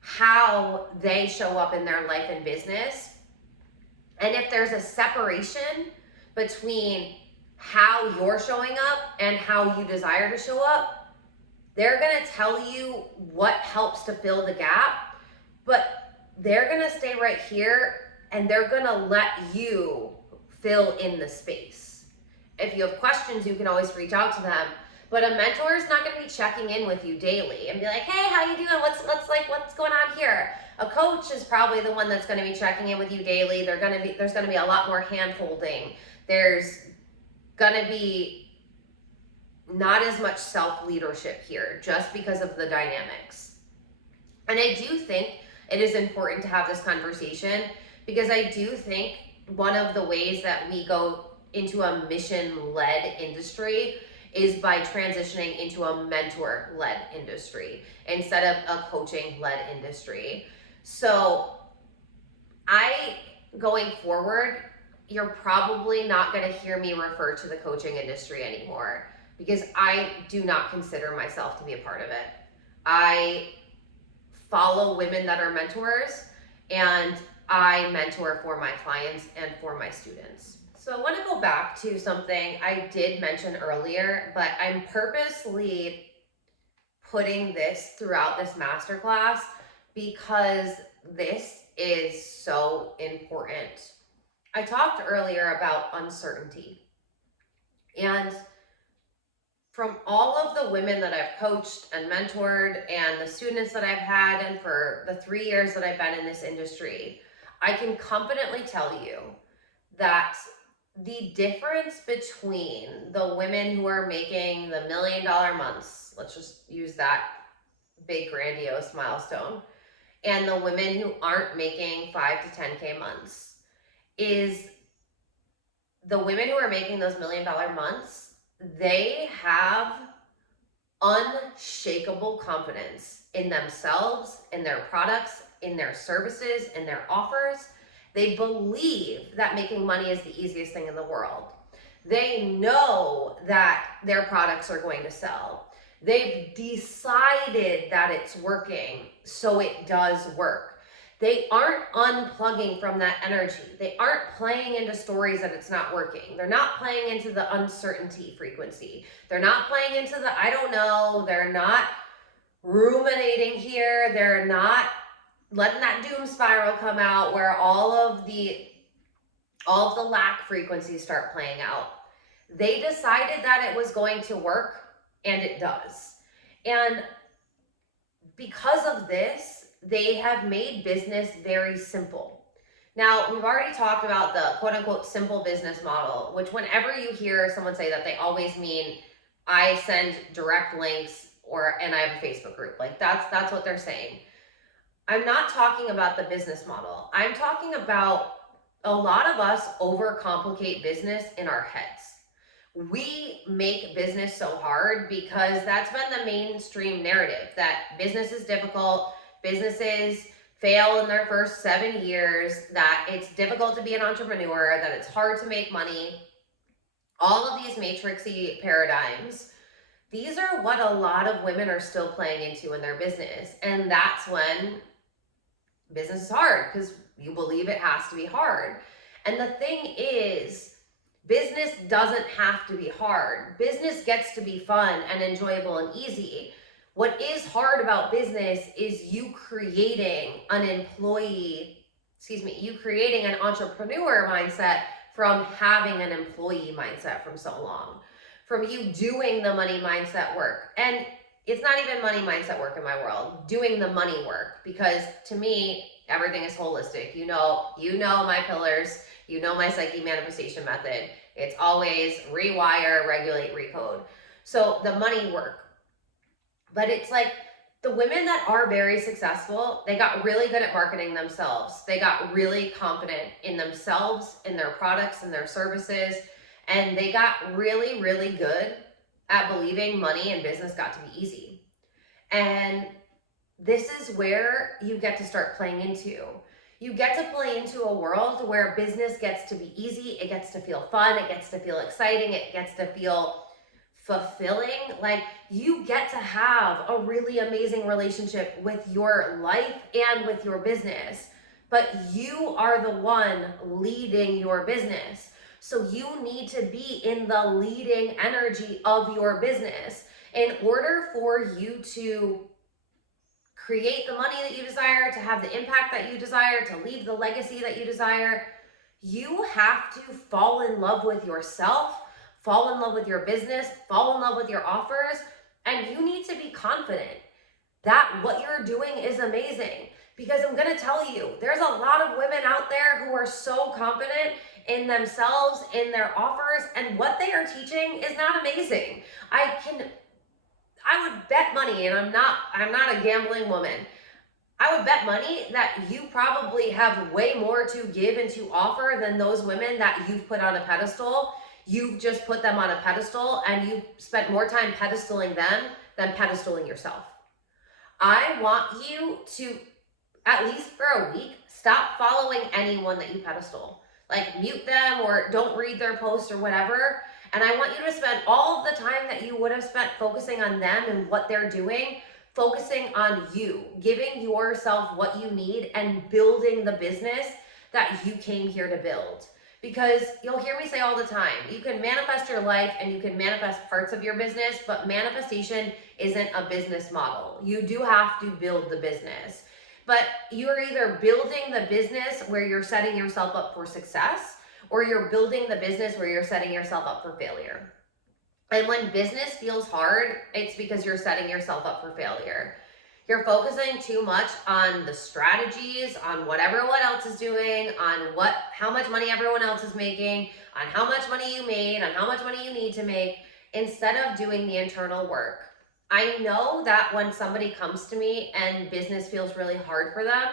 how they show up in their life and business. And if there's a separation between how you're showing up and how you desire to show up, they're gonna tell you what helps to fill the gap, but they're gonna stay right here and they're gonna let you fill in the space. If you have questions, you can always reach out to them. But a mentor is not gonna be checking in with you daily and be like, hey, how you doing? What's going on here? A coach is probably the one that's gonna be checking in with you daily. There's gonna be a lot more hand holding. There's gonna be not as much self-leadership here, just because of the dynamics. And I do think it is important to have this conversation, because I do think one of the ways that we go into a mission-led industry is by transitioning into a mentor-led industry instead of a coaching-led industry. So going forward, you're probably not gonna hear me refer to the coaching industry anymore, because I do not consider myself to be a part of it. I follow women that are mentors, and I mentor for my clients and for my students. So I want to go back to something I did mention earlier, but I'm purposely putting this throughout this masterclass because this is so important. I talked earlier about uncertainty, and from all of the women that I've coached and mentored and the students that I've had, and for the 3 years that I've been in this industry, I can confidently tell you that the difference between the women who are making the $1 million months, let's just use that big grandiose milestone, and the women who aren't making 5 to 10K months is the women who are making those $1 million months, they have unshakable confidence in themselves, in their products, in their services, in their offers. They believe that making money is the easiest thing in the world. They know that their products are going to sell. They've decided that it's working, so it does work. They aren't unplugging from that energy. They aren't playing into stories that it's not working. They're not playing into the uncertainty frequency. They're not playing into the I don't know. They're not ruminating here. They're not letting that doom spiral come out where all of the lack frequencies start playing out. They decided that it was going to work, and it does. And because of this, they have made business very simple. Now, we've already talked about the quote unquote simple business model, which whenever you hear someone say that, they always mean I send direct links and I have a Facebook group. Like that's what they're saying. I'm not talking about the business model. I'm talking about a lot of us overcomplicate business in our heads. We make business so hard because that's been the mainstream narrative, that business is difficult, businesses fail in their first 7 years, that it's difficult to be an entrepreneur, that it's hard to make money. All of these matrixy paradigms, these are what a lot of women are still playing into in their business. And that's when business is hard, because you believe it has to be hard. And the thing is, business doesn't have to be hard. Business gets to be fun and enjoyable and easy. What is hard about business is you creating an entrepreneur mindset from having an employee mindset from so long, from you doing the money mindset work. And it's not even money mindset work in my world, doing the money work, because to me, everything is holistic. You know my pillars, you know my psyche manifestation method. It's always rewire, regulate, recode. So the money work. But it's like the women that are very successful, they got really good at marketing themselves. They got really confident in themselves, in their products, and their services. And they got really, really good at believing money and business got to be easy. And this is where you get to start playing into. You get to play into a world where business gets to be easy. It gets to feel fun. It gets to feel exciting. It gets to feel fulfilling. Like, you get to have a really amazing relationship with your life and with your business, but you are the one leading your business. So you need to be in the leading energy of your business in order for you to create the money that you desire, to have the impact that you desire, to leave the legacy that you desire. You have to fall in love with yourself, fall in love with your business, fall in love with your offers, and you need to be confident that what you're doing is amazing. Because I'm going to tell you, there's a lot of women out there who are so confident in themselves, in their offers, and what they are teaching is not amazing. I would bet money, and I'm not a gambling woman. I would bet money that you probably have way more to give and to offer than those women that you've put on a pedestal. You've just put them on a pedestal, and you've spent more time pedestaling them than pedestaling yourself. I want you to, at least for a week, stop following anyone that you pedestal. Like, mute them or don't read their posts or whatever. And I want you to spend all of the time that you would have spent focusing on them and what they're doing, focusing on you, giving yourself what you need and building the business that you came here to build. Because you'll hear me say all the time, you can manifest your life and you can manifest parts of your business, but manifestation isn't a business model. You do have to build the business. But you're either building the business where you're setting yourself up for success, or you're building the business where you're setting yourself up for failure. And when business feels hard, it's because you're setting yourself up for failure. You're focusing too much on the strategies, on what everyone else is doing, on how much money everyone else is making, on how much money you made, on how much money you need to make, instead of doing the internal work. I know that when somebody comes to me and business feels really hard for them,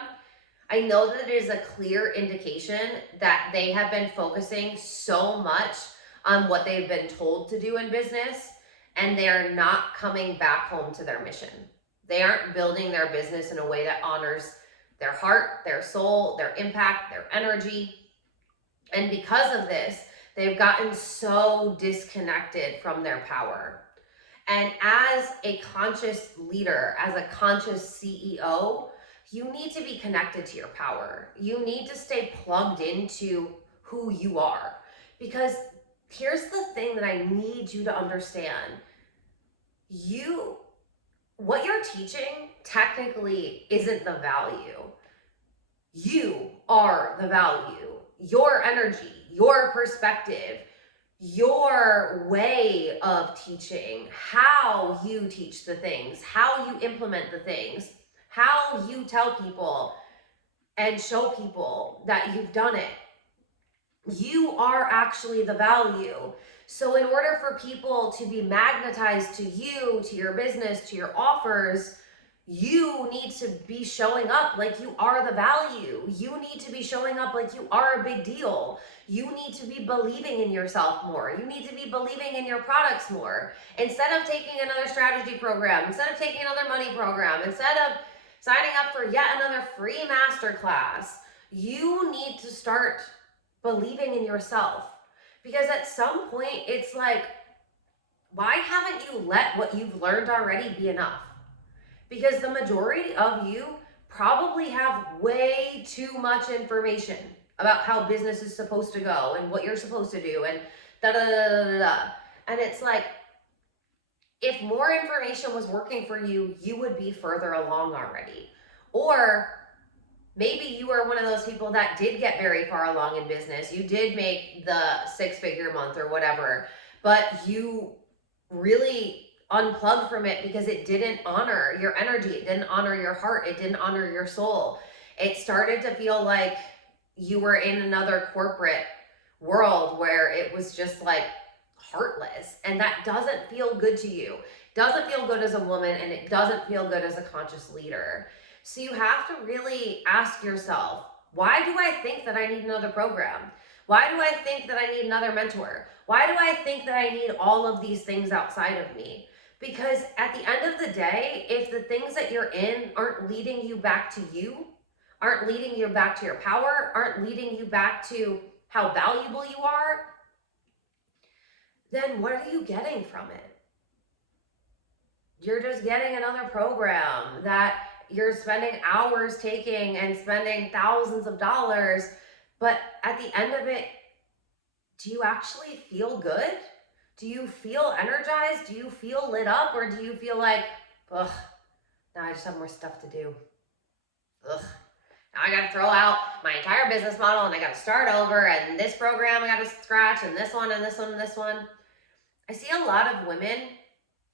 I know that it is a clear indication that they have been focusing so much on what they've been told to do in business, and they're not coming back home to their mission. They aren't building their business in a way that honors their heart, their soul, their impact, their energy. And because of this, they've gotten so disconnected from their power. And as a conscious leader, as a conscious CEO, you need to be connected to your power. You need to stay plugged into who you are. Because here's the thing that I need you to understand. What you're teaching technically isn't the value. You are the value. Your energy, your perspective, your way of teaching, how you teach the things, how you implement the things, how you tell people and show people that you've done it. You are actually the value. So in order for people to be magnetized to you, to your business, to your offers, you need to be showing up like you are the value. You need to be showing up like you are a big deal. You need to be believing in yourself more. You need to be believing in your products more. Instead of taking another strategy program, instead of taking another money program, instead of signing up for yet another free masterclass, you need to start believing in yourself. Because at some point, it's like, why haven't you let what you've learned already be enough? Because the majority of you probably have way too much information about how business is supposed to go and what you're supposed to do and da da da da da da. And it's like, if more information was working for you, you would be further along already. Or maybe you are one of those people that did get very far along in business. You did make the 6-figure month or whatever, but you really unplugged from it because it didn't honor your energy. It didn't honor your heart. It didn't honor your soul. It started to feel like you were in another corporate world where it was just like heartless, and that doesn't feel good to you. It doesn't feel good as a woman, and it doesn't feel good as a conscious leader. So you have to really ask yourself, why do I think that I need another program? Why do I think that I need another mentor? Why do I think that I need all of these things outside of me? Because at the end of the day, if the things that you're in aren't leading you back to you, aren't leading you back to your power, aren't leading you back to how valuable you are, then what are you getting from it? You're just getting another program that you're spending hours taking and spending thousands of dollars, but at the end of it, do you actually feel good? Do you feel energized? Do you feel lit up? Or do you feel like, ugh, now I just have more stuff to do. Ugh, now I gotta throw out my entire business model and I gotta start over, and this program I gotta scratch, and this one and this one and this one. I see a lot of women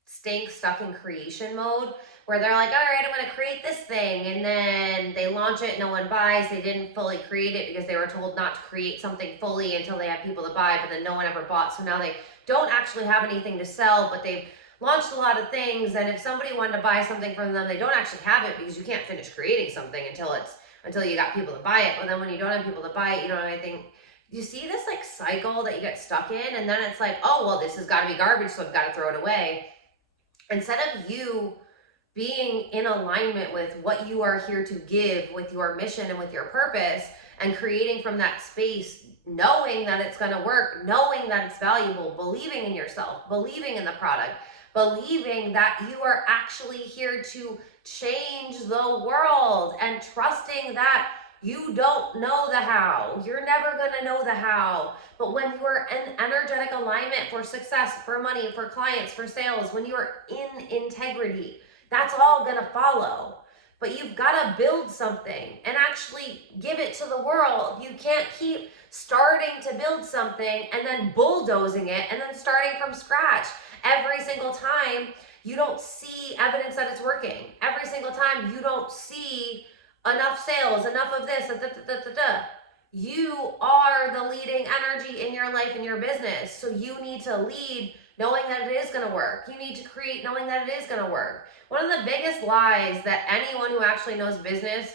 staying stuck in creation mode where they're like, all right, I'm gonna create this thing, and then they launch it, no one buys. They didn't fully create it because they were told not to create something fully until they had people to buy, but then no one ever bought. So now they don't actually have anything to sell, but they've launched a lot of things, and if somebody wanted to buy something from them, they don't actually have it because you can't finish creating something until you got people to buy it. But then when you don't have people to buy it, you don't have anything. You see this like cycle that you get stuck in, and then it's like, oh, well, this has got to be garbage, so I've got to throw it away. Instead of you being in alignment with what you are here to give, with your mission and with your purpose, and creating from that space, knowing that it's going to work, knowing that it's valuable, believing in yourself, believing in the product, believing that you are actually here to change the world, and trusting that you don't know the how. You're never going to know the how. But when you're in energetic alignment for success, for money, for clients, for sales, when you're in integrity, that's all going to follow. But you've got to build something and actually give it to the world. You can't keep starting to build something and then bulldozing it and then starting from scratch. Every single time you don't see evidence that it's working. Every single time you don't see enough sales, enough of this, You are the leading energy in your life and your business. So you need to lead knowing that it is going to work. You need to create knowing that it is going to work. One of the biggest lies that anyone who actually knows business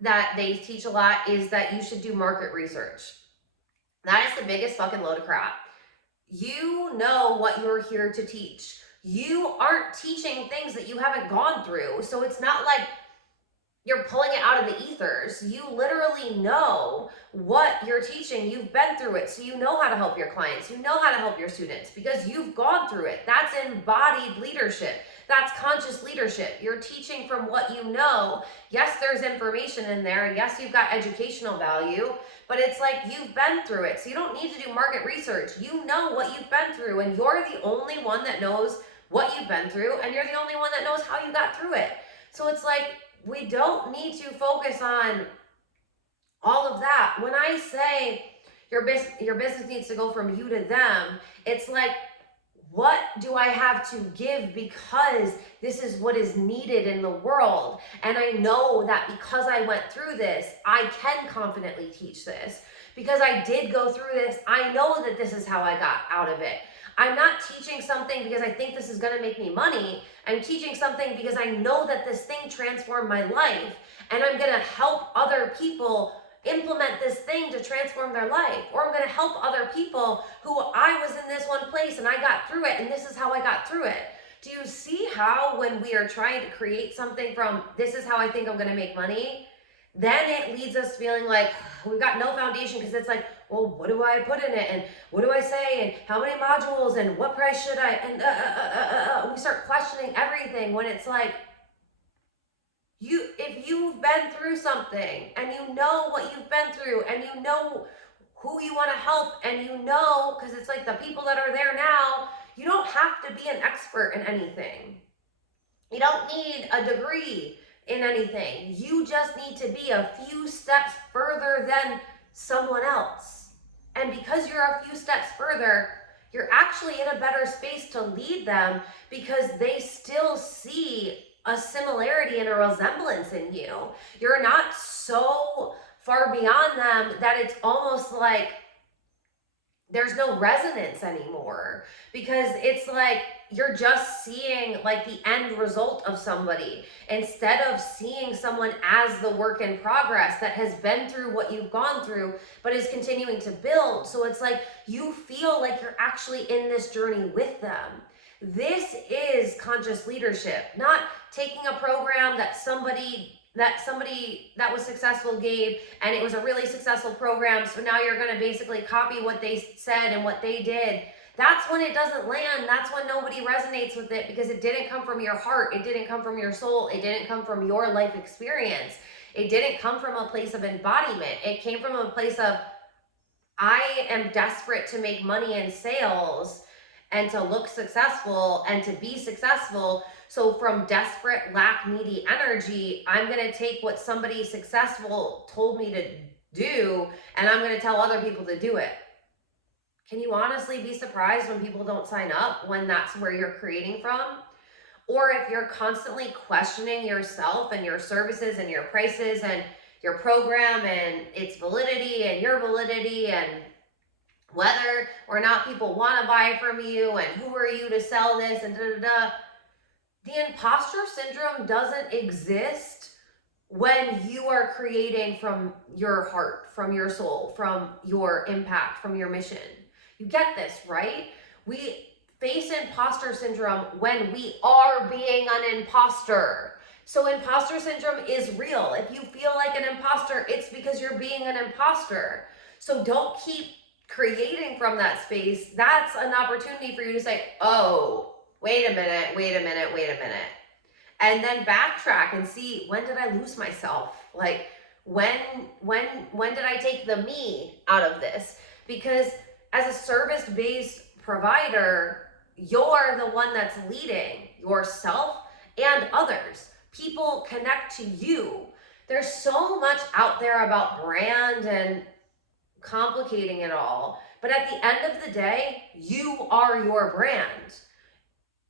that they teach a lot is that you should do market research. That is the biggest fucking load of crap. You know what you're here to teach. You aren't teaching things that you haven't gone through. So it's not like you're pulling it out of the ethers. You literally know what you're teaching. You've been through it. So you know how to help your clients. You know how to help your students because you've gone through it. That's embodied leadership. That's conscious leadership. You're teaching from what you know. Yes, there's information in there. Yes, you've got educational value, but it's like you've been through it. So you don't need to do market research. You know what you've been through, and you're the only one that knows what you've been through, and you're the only one that knows how you got through it. So it's like, we don't need to focus on all of that. When I say your business needs to go from you to them, it's like, what do I have to give because this is what is needed in the world? And I know that because I went through this, I can confidently teach this. Because I did go through this, I know that this is how I got out of it. I'm not teaching something because I think this is going to make me money. I'm teaching something because I know that this thing transformed my life, and I'm going to help other people implement this thing to transform their life. Or I'm going to help other people who I was in this one place and I got through it, and this is how I got through it. Do you see how when we are trying to create something from this is how I think I'm going to make money, then it leads us feeling like we've got no foundation, because it's like, well, what do I put in it? And what do I say? And how many modules? And what price should I? And we start questioning everything when it's like, if you've been through something and you know what you've been through and you know who you want to help and you know, because it's like the people that are there now, you don't have to be an expert in anything. You don't need a degree in anything. You just need to be a few steps further than someone else. And because you're a few steps further, you're actually in a better space to lead them because they still see a similarity and a resemblance in you. You're not so far beyond them that it's almost like there's no resonance anymore, because it's like you're just seeing like the end result of somebody instead of seeing someone as the work in progress that has been through what you've gone through but is continuing to build. So it's like you feel like you're actually in this journey with them. This is conscious leadership, not taking a program that somebody that was successful gave, and it was a really successful program, so now you're going to basically copy what they said and what they did. That's when it doesn't land. That's when nobody resonates with it, because it didn't come from your heart. It didn't come from your soul. It didn't come from your life experience. It didn't come from a place of embodiment. It came from a place of, I am desperate to make money in sales and to look successful and to be successful. So from desperate, lack, needy energy, I'm going to take what somebody successful told me to do, and I'm going to tell other people to do it. Can you honestly be surprised when people don't sign up, when that's where you're creating from? Or if you're constantly questioning yourself and your services and your prices and your program and its validity and your validity and whether or not people want to buy from you and who are you to sell this and da-da-da. The imposter syndrome doesn't exist when you are creating from your heart, from your soul, from your impact, from your mission. You get this, right? We face imposter syndrome when we are being an imposter. So imposter syndrome is real. If you feel like an imposter, it's because you're being an imposter. So don't keep creating from that space. That's an opportunity for you to say, oh, wait a minute. And then backtrack and see, when did I lose myself? Like, when did I take the me out of this? Because as a service-based provider, you're the one that's leading yourself and others. People connect to you. There's so much out there about brand and complicating it all. But at the end of the day, you are your brand.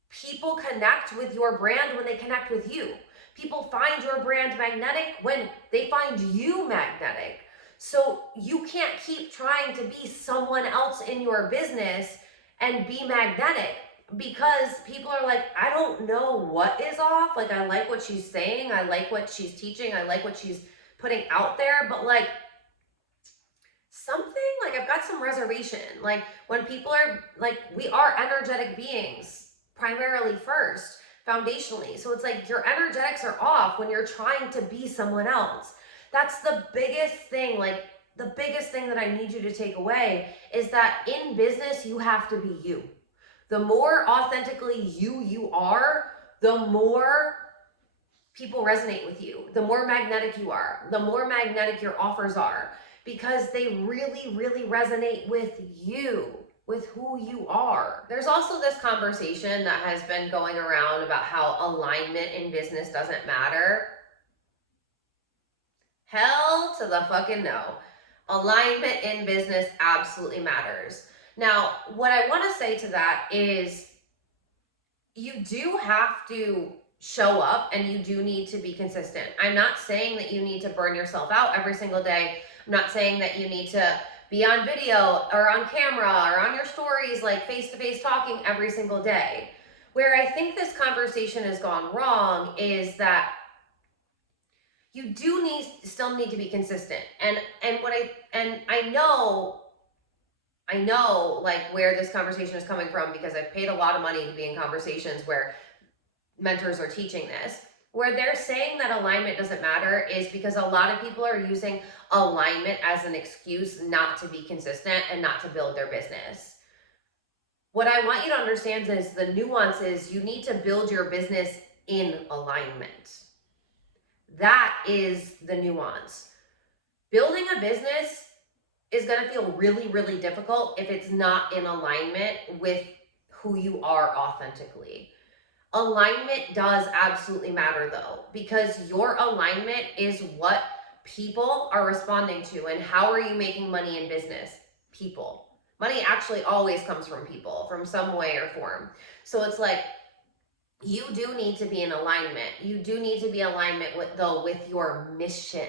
People connect with your brand when they connect with you. People find your brand magnetic when they find you magnetic. So you can't keep trying to be someone else in your business and be magnetic, because people are like, I don't know what is off. Like, I like what she's saying, I like what she's teaching, I like what she's putting out there, but like something, like I've got some reservation. Like when people are like, we are energetic beings primarily first, foundationally. So it's like your energetics are off when you're trying to be someone else. That's the biggest thing. Like the biggest thing that I need you to take away is that in business, you have to be you. The more authentically you are, the more people resonate with you, the more magnetic you are, the more magnetic your offers are, because they really, really resonate with you, with who you are. There's also this conversation that has been going around about how alignment in business doesn't matter. Hell to the fucking no. Alignment in business absolutely matters. Now, what I want to say to that is you do have to show up and you do need to be consistent. I'm not saying that you need to burn yourself out every single day. I'm not saying that you need to be on video or on camera or on your stories, like face-to-face talking every single day. Where I think this conversation has gone wrong is that you do still need to be consistent. And I know like where this conversation is coming from, because I've paid a lot of money to be in conversations where mentors are teaching this, where they're saying that alignment doesn't matter, is because a lot of people are using alignment as an excuse not to be consistent and not to build their business. What I want you to understand is the nuance is you need to build your business in alignment. That is the nuance. Building a business is going to feel really, really difficult if it's not in alignment with who you are authentically. Alignment does absolutely matter though, because your alignment is what people are responding to. And how are you making money in business? People. Money actually always comes from people, from some way or form. So it's like, you do need to be in alignment. You do need to be in alignment with your mission.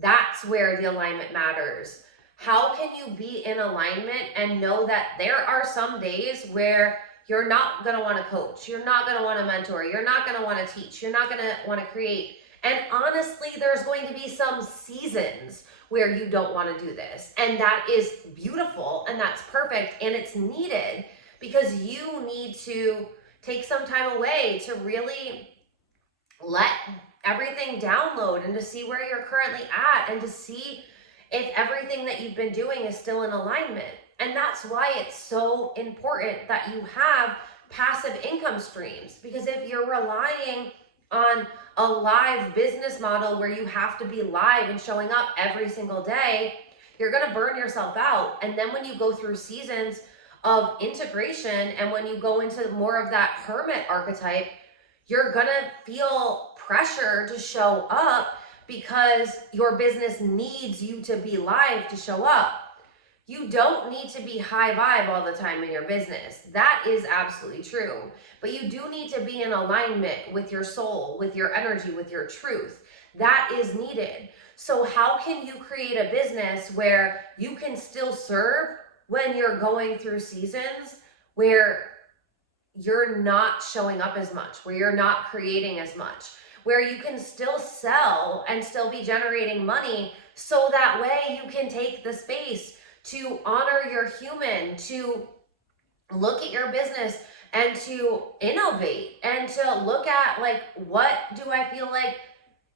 That's where the alignment matters. How can you be in alignment and know that there are some days where you're not going to want to coach, you're not going to want to mentor, you're not going to want to teach, you're not going to want to create. And honestly, there's going to be some seasons where you don't want to do this. And that is beautiful and that's perfect and it's needed, because you need to take some time away to really let everything download and to see where you're currently at and to see if everything that you've been doing is still in alignment. And that's why it's so important that you have passive income streams, because if you're relying on a live business model where you have to be live and showing up every single day, you're going to burn yourself out. And then when you go through seasons of integration and when you go into more of that hermit archetype, you're going to feel pressure to show up because your business needs you to be live to show up. You don't need to be high vibe all the time in your business. That is absolutely true. But you do need to be in alignment with your soul, with your energy, with your truth. That is needed. So how can you create a business where you can still serve when you're going through seasons where you're not showing up as much, where you're not creating as much, where you can still sell and still be generating money, so that way you can take the space to honor your human, to look at your business and to innovate and to look at like, what do I feel like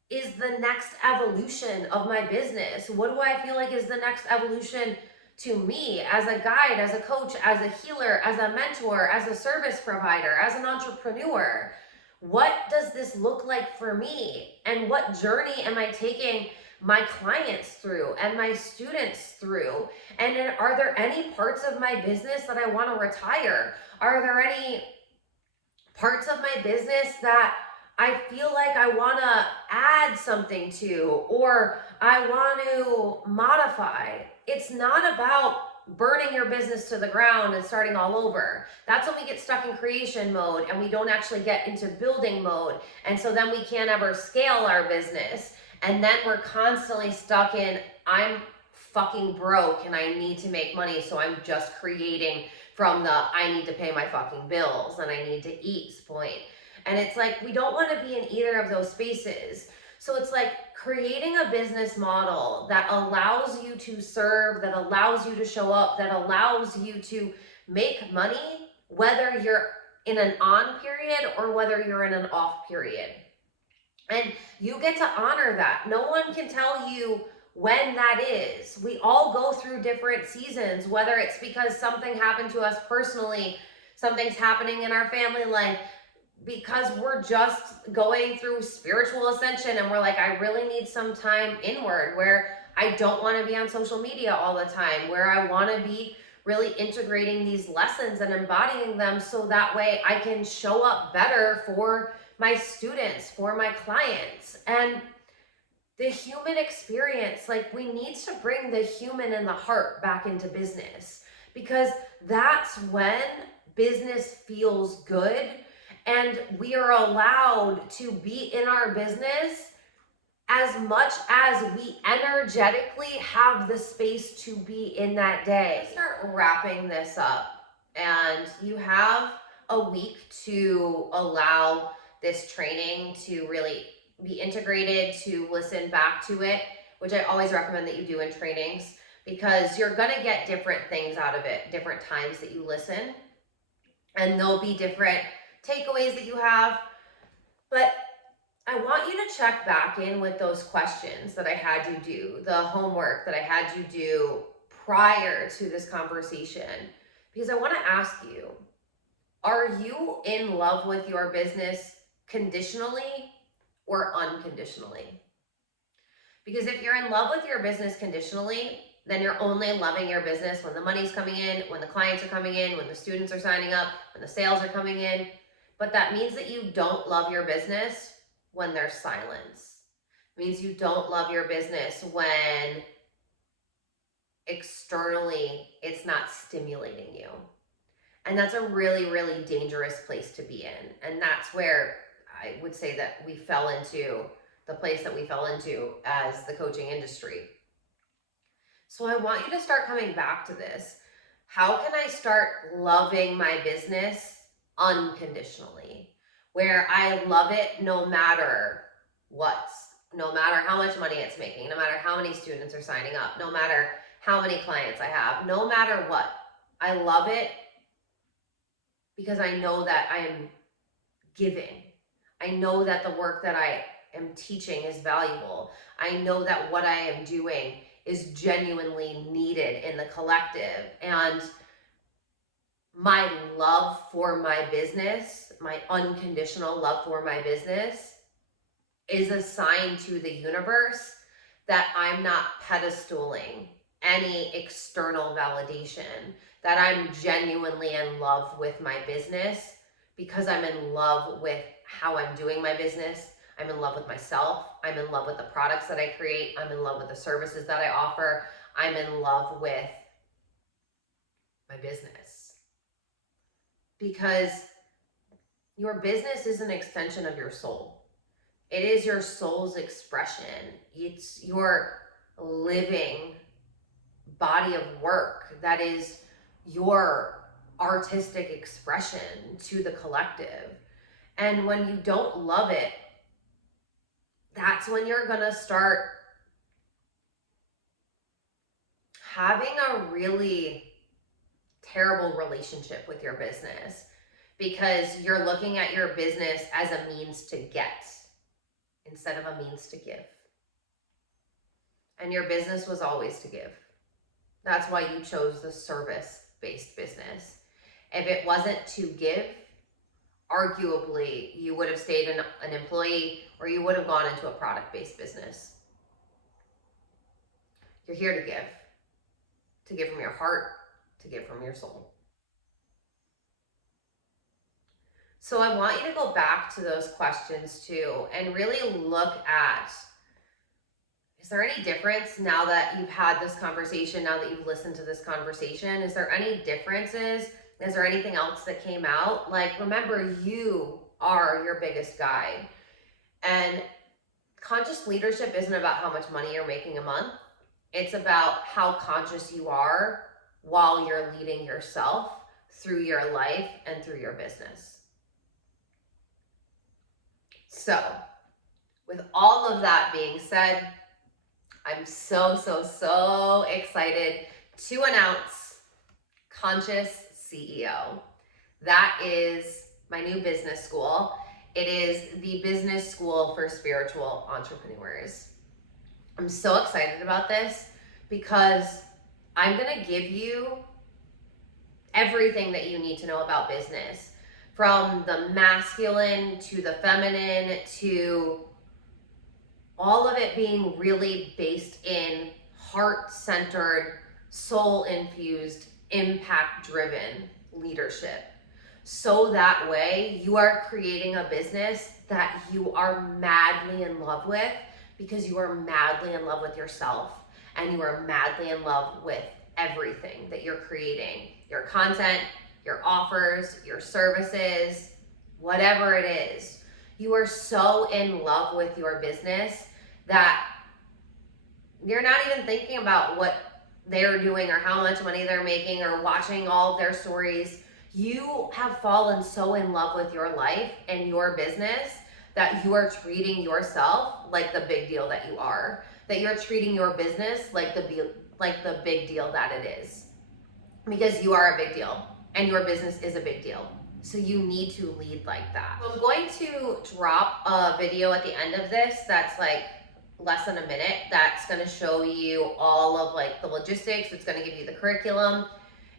is the next evolution of my business? What do I feel like is the next evolution to me as a guide, as a coach, as a healer, as a mentor, as a service provider, as an entrepreneur? What does this look like for me? And what journey am I taking my clients through and my students through? And are there any parts of my business that I want to retire? Are there any parts of my business that I feel like I want to add something to, or I want to modify? It's not about burning your business to the ground and starting all over. That's when we get stuck in creation mode and we don't actually get into building mode. And so then we can't ever scale our business. And then we're constantly stuck in I'm fucking broke and I need to make money, so I'm just creating from the I need to pay my fucking bills and I need to eat point. And it's like, we don't want to be in either of those spaces. So it's like creating a business model that allows you to serve, that allows you to show up, that allows you to make money, whether you're in an on period or whether you're in an off period. And you get to honor that. No one can tell you when that is. We all go through different seasons, whether it's because something happened to us personally, something's happening in our family life, because we're just going through spiritual ascension and we're like, I really need some time inward where I don't want to be on social media all the time, where I want to be really integrating these lessons and embodying them so that way I can show up better for my students, for my clients. And the human experience, like, we need to bring the human and the heart back into business, because that's when business feels good and we are allowed to be in our business as much as we energetically have the space to be in that day. Start wrapping this up, and you have a week to allow this training to really be integrated, to listen back to it, which I always recommend that you do in trainings, because you're gonna get different things out of it, different times that you listen, and there'll be different takeaways that you have. But I want you to check back in with those questions that I had you do, the homework that I had you do prior to this conversation, because I want to ask you, are you in love with your business conditionally or unconditionally? Because if you're in love with your business conditionally, then you're only loving your business when the money's coming in, when the clients are coming in, when the students are signing up, when the sales are coming in. But that means that you don't love your business when there's silence. It means you don't love your business when externally it's not stimulating you. And that's a really, really dangerous place to be in. And that's where I would say that we fell into the place that we fell into as the coaching industry. So I want you to start coming back to this. How can I start loving my business unconditionally, where I love it no matter what, no matter how much money it's making, no matter how many students are signing up, no matter how many clients I have, no matter what, I love it because I know that I am giving. I know that the work that I am teaching is valuable. I know that what I am doing is genuinely needed in the collective. And my love for my business, my unconditional love for my business, is a sign to the universe that I'm not pedestaling any external validation, that I'm genuinely in love with my business because I'm in love with how I'm doing my business. I'm in love with myself. I'm in love with the products that I create. I'm in love with the services that I offer. I'm in love with my business. Because your business is an extension of your soul. It is your soul's expression. It's your living body of work that is your artistic expression to the collective. And when you don't love it, that's when you're gonna start having a really terrible relationship with your business, because you're looking at your business as a means to get instead of a means to give. And your business was always to give. That's why you chose the service-based business. If it wasn't to give, arguably you would have stayed an employee, or you would have gone into a product-based business. You're here to give from your heart, to give from your soul. So I want you to go back to those questions too, and really look at, is there any difference now that you've had this conversation, now that you've listened to this conversation? Is there any differences? Is there anything else that came out? Like, remember, you are your biggest guide. And conscious leadership isn't about how much money you're making a month. It's about how conscious you are while you're leading yourself through your life and through your business. So, with all of that being said, I'm so excited to announce Conscious CEO. That is my new business school. It is the business school for spiritual entrepreneurs. I'm so excited about this because I'm going to give you everything that you need to know about business, from the masculine to the feminine to all of it being really based in heart-centered, soul-infused, impact-driven leadership. So that way you are creating a business that you are madly in love with, because you are madly in love with yourself and you are madly in love with everything that you're creating. Your content, your offers, your services, whatever it is. You are so in love with your business that you're not even thinking about what they're doing or how much money they're making or watching all of their stories. You have fallen so in love with your life and your business that you are treating yourself like the big deal that you are. That you're treating your business like the big deal that it is. Because you are a big deal and your business is a big deal. So you need to lead like that. So I'm going to drop a video at the end of this that's like less than a minute. That's going to show you all of like the logistics. It's going to give you the curriculum,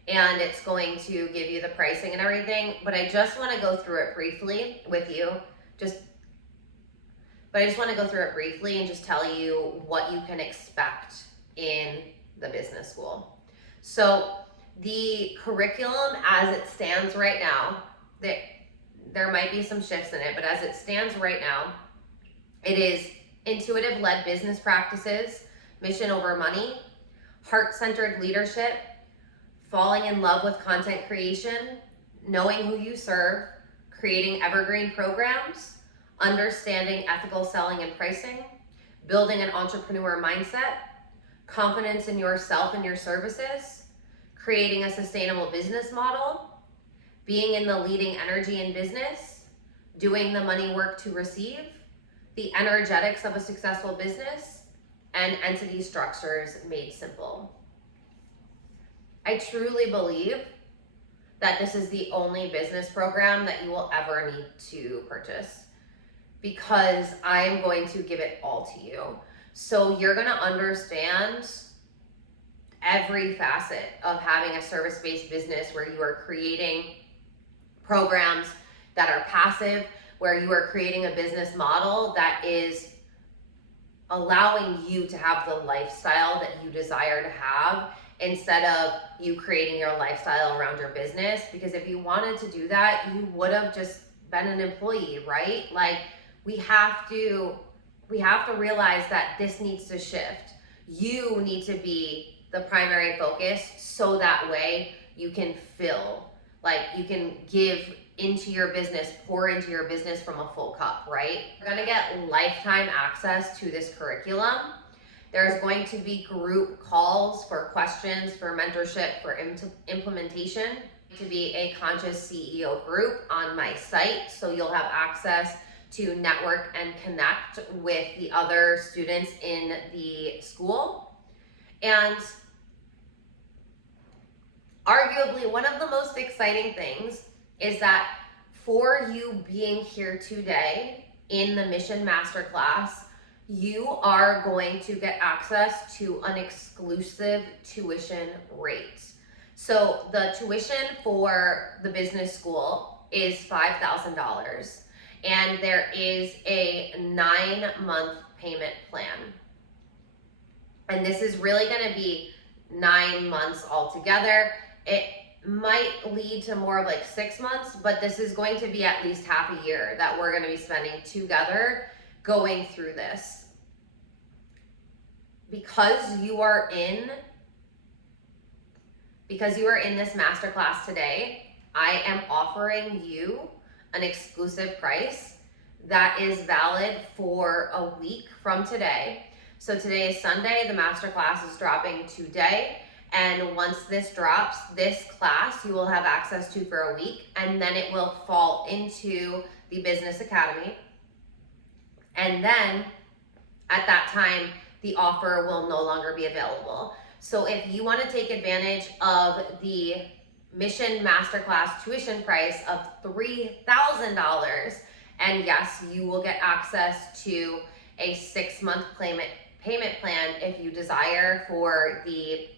and it's going to give you the pricing and everything. But I just want to go through it briefly with you. I just want to go through it briefly and just tell you what you can expect in the business school. So the curriculum as it stands right now, there might be some shifts in it, but as it stands right now, it is intuitive-led business practices, mission over money, heart-centered leadership, falling in love with content creation, knowing who you serve, creating evergreen programs, understanding ethical selling and pricing, building an entrepreneur mindset, confidence in yourself and your services, creating a sustainable business model, being in the leading energy in business, doing the money work to receive, the energetics of a successful business, and entity structures made simple. I truly believe that this is the only business program that you will ever need to purchase, because I am going to give it all to you. So you're going to understand every facet of having a service-based business where you are creating programs that are passive, where you are creating a business model that is allowing you to have the lifestyle that you desire to have, instead of you creating your lifestyle around your business. Because if you wanted to do that, you would have just been an employee, right? Like, we have to realize that this needs to shift. You need to be the primary focus, so that way you can fill, like you can give into your business, pour into your business from a full cup, right? You're gonna get lifetime access to this curriculum. There's going to be group calls for questions, for mentorship, for implementation. To be a Conscious CEO group on my site, so you'll have access to network and connect with the other students in the school. And arguably one of the most exciting things is that for you being here today in the Mission Masterclass, you are going to get access to an exclusive tuition rate. So the tuition for the business school is $5,000, and there is a 9-month payment plan. And this is really going to be 9 months altogether. It might lead to more of like 6 months, but this is going to be at least half a year that we're going to be spending together going through this. Because you are in this masterclass today, I am offering you an exclusive price that is valid for a week from today. So today is Sunday. The masterclass is dropping today. And once this drops, this class you will have access to for a week, and then it will fall into the Business Academy. And then at that time, the offer will no longer be available. So if you want to take advantage of the Mission Masterclass tuition price of $3,000, and yes, you will get access to a 6-month payment plan if you desire for the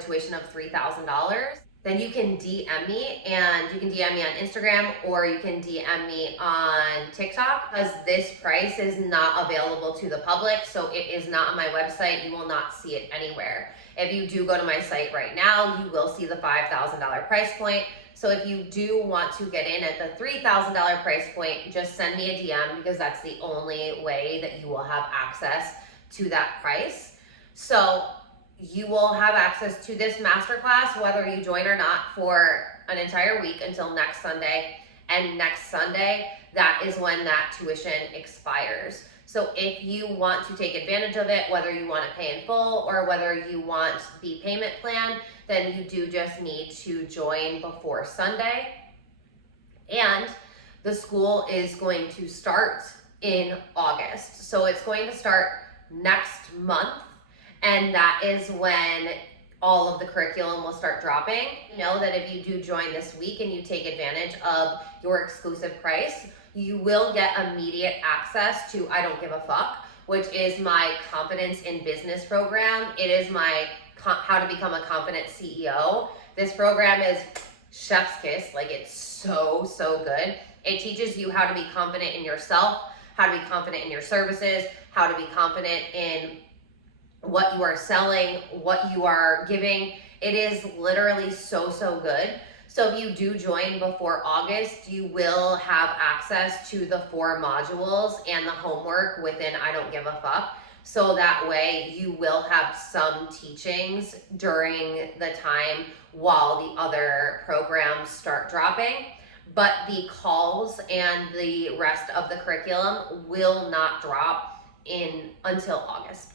tuition of $3,000, then you can DM me, and you can DM me on Instagram or you can DM me on TikTok, because this price is not available to the public. So it is not on my website. You will not see it anywhere. If you do go to my site right now, you will see the $5,000 price point. So if you do want to get in at the $3,000 price point, just send me a DM, because that's the only way that you will have access to that price. So you will have access to this masterclass whether you join or not for an entire week until next Sunday. And next Sunday, that is when that tuition expires. So if you want to take advantage of it, whether you want to pay in full or whether you want the payment plan, then you do just need to join before Sunday. And the school is going to start in August. So it's going to start next month. And that is when all of the curriculum will start dropping. Know that if you do join this week and you take advantage of your exclusive price, you will get immediate access to I Don't Give a Fuck, which is my confidence in business program. It is my how to become a confident CEO. This program is chef's kiss. Like, it's so good. It teaches you how to be confident in yourself, how to be confident in your services, how to be confident in what you are selling, what you are giving. It is literally so good. So if you do join before August, you will have access to the 4 modules and the homework within I Don't Give a Fuck. So that way you will have some teachings during the time while the other programs start dropping. But the calls and the rest of the curriculum will not drop until August.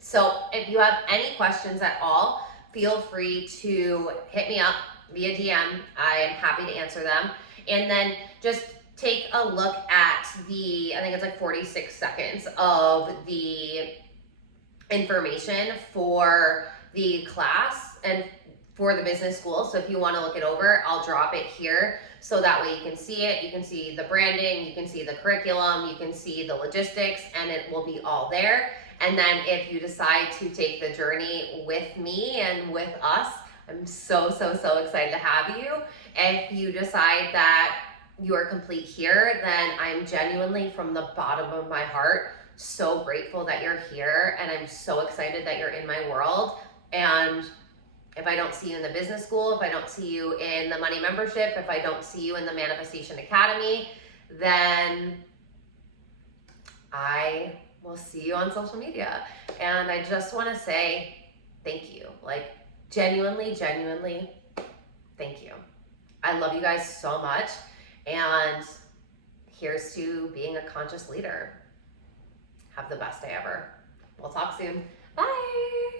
So if you have any questions at all, feel free to hit me up via DM. I am happy to answer them. And then just take a look at I think it's like 46 seconds of the information for the class and for the business school. So if you want to look it over, I'll drop it here. So that way you can see it. You can see the branding, you can see the curriculum, you can see the logistics, and it will be all there. And then if you decide to take the journey with me and with us, I'm so excited to have you. If you decide that you are complete here, then I'm genuinely, from the bottom of my heart, so grateful that you're here, and I'm so excited that you're in my world. And if I don't see you in the business school, if I don't see you in the money membership, if I don't see you in the Manifestation Academy, then I will see you on social media. And I just want to say thank you. Like, genuinely, thank you. I love you guys so much. And here's to being a conscious leader. Have the best day ever. We'll talk soon. Bye.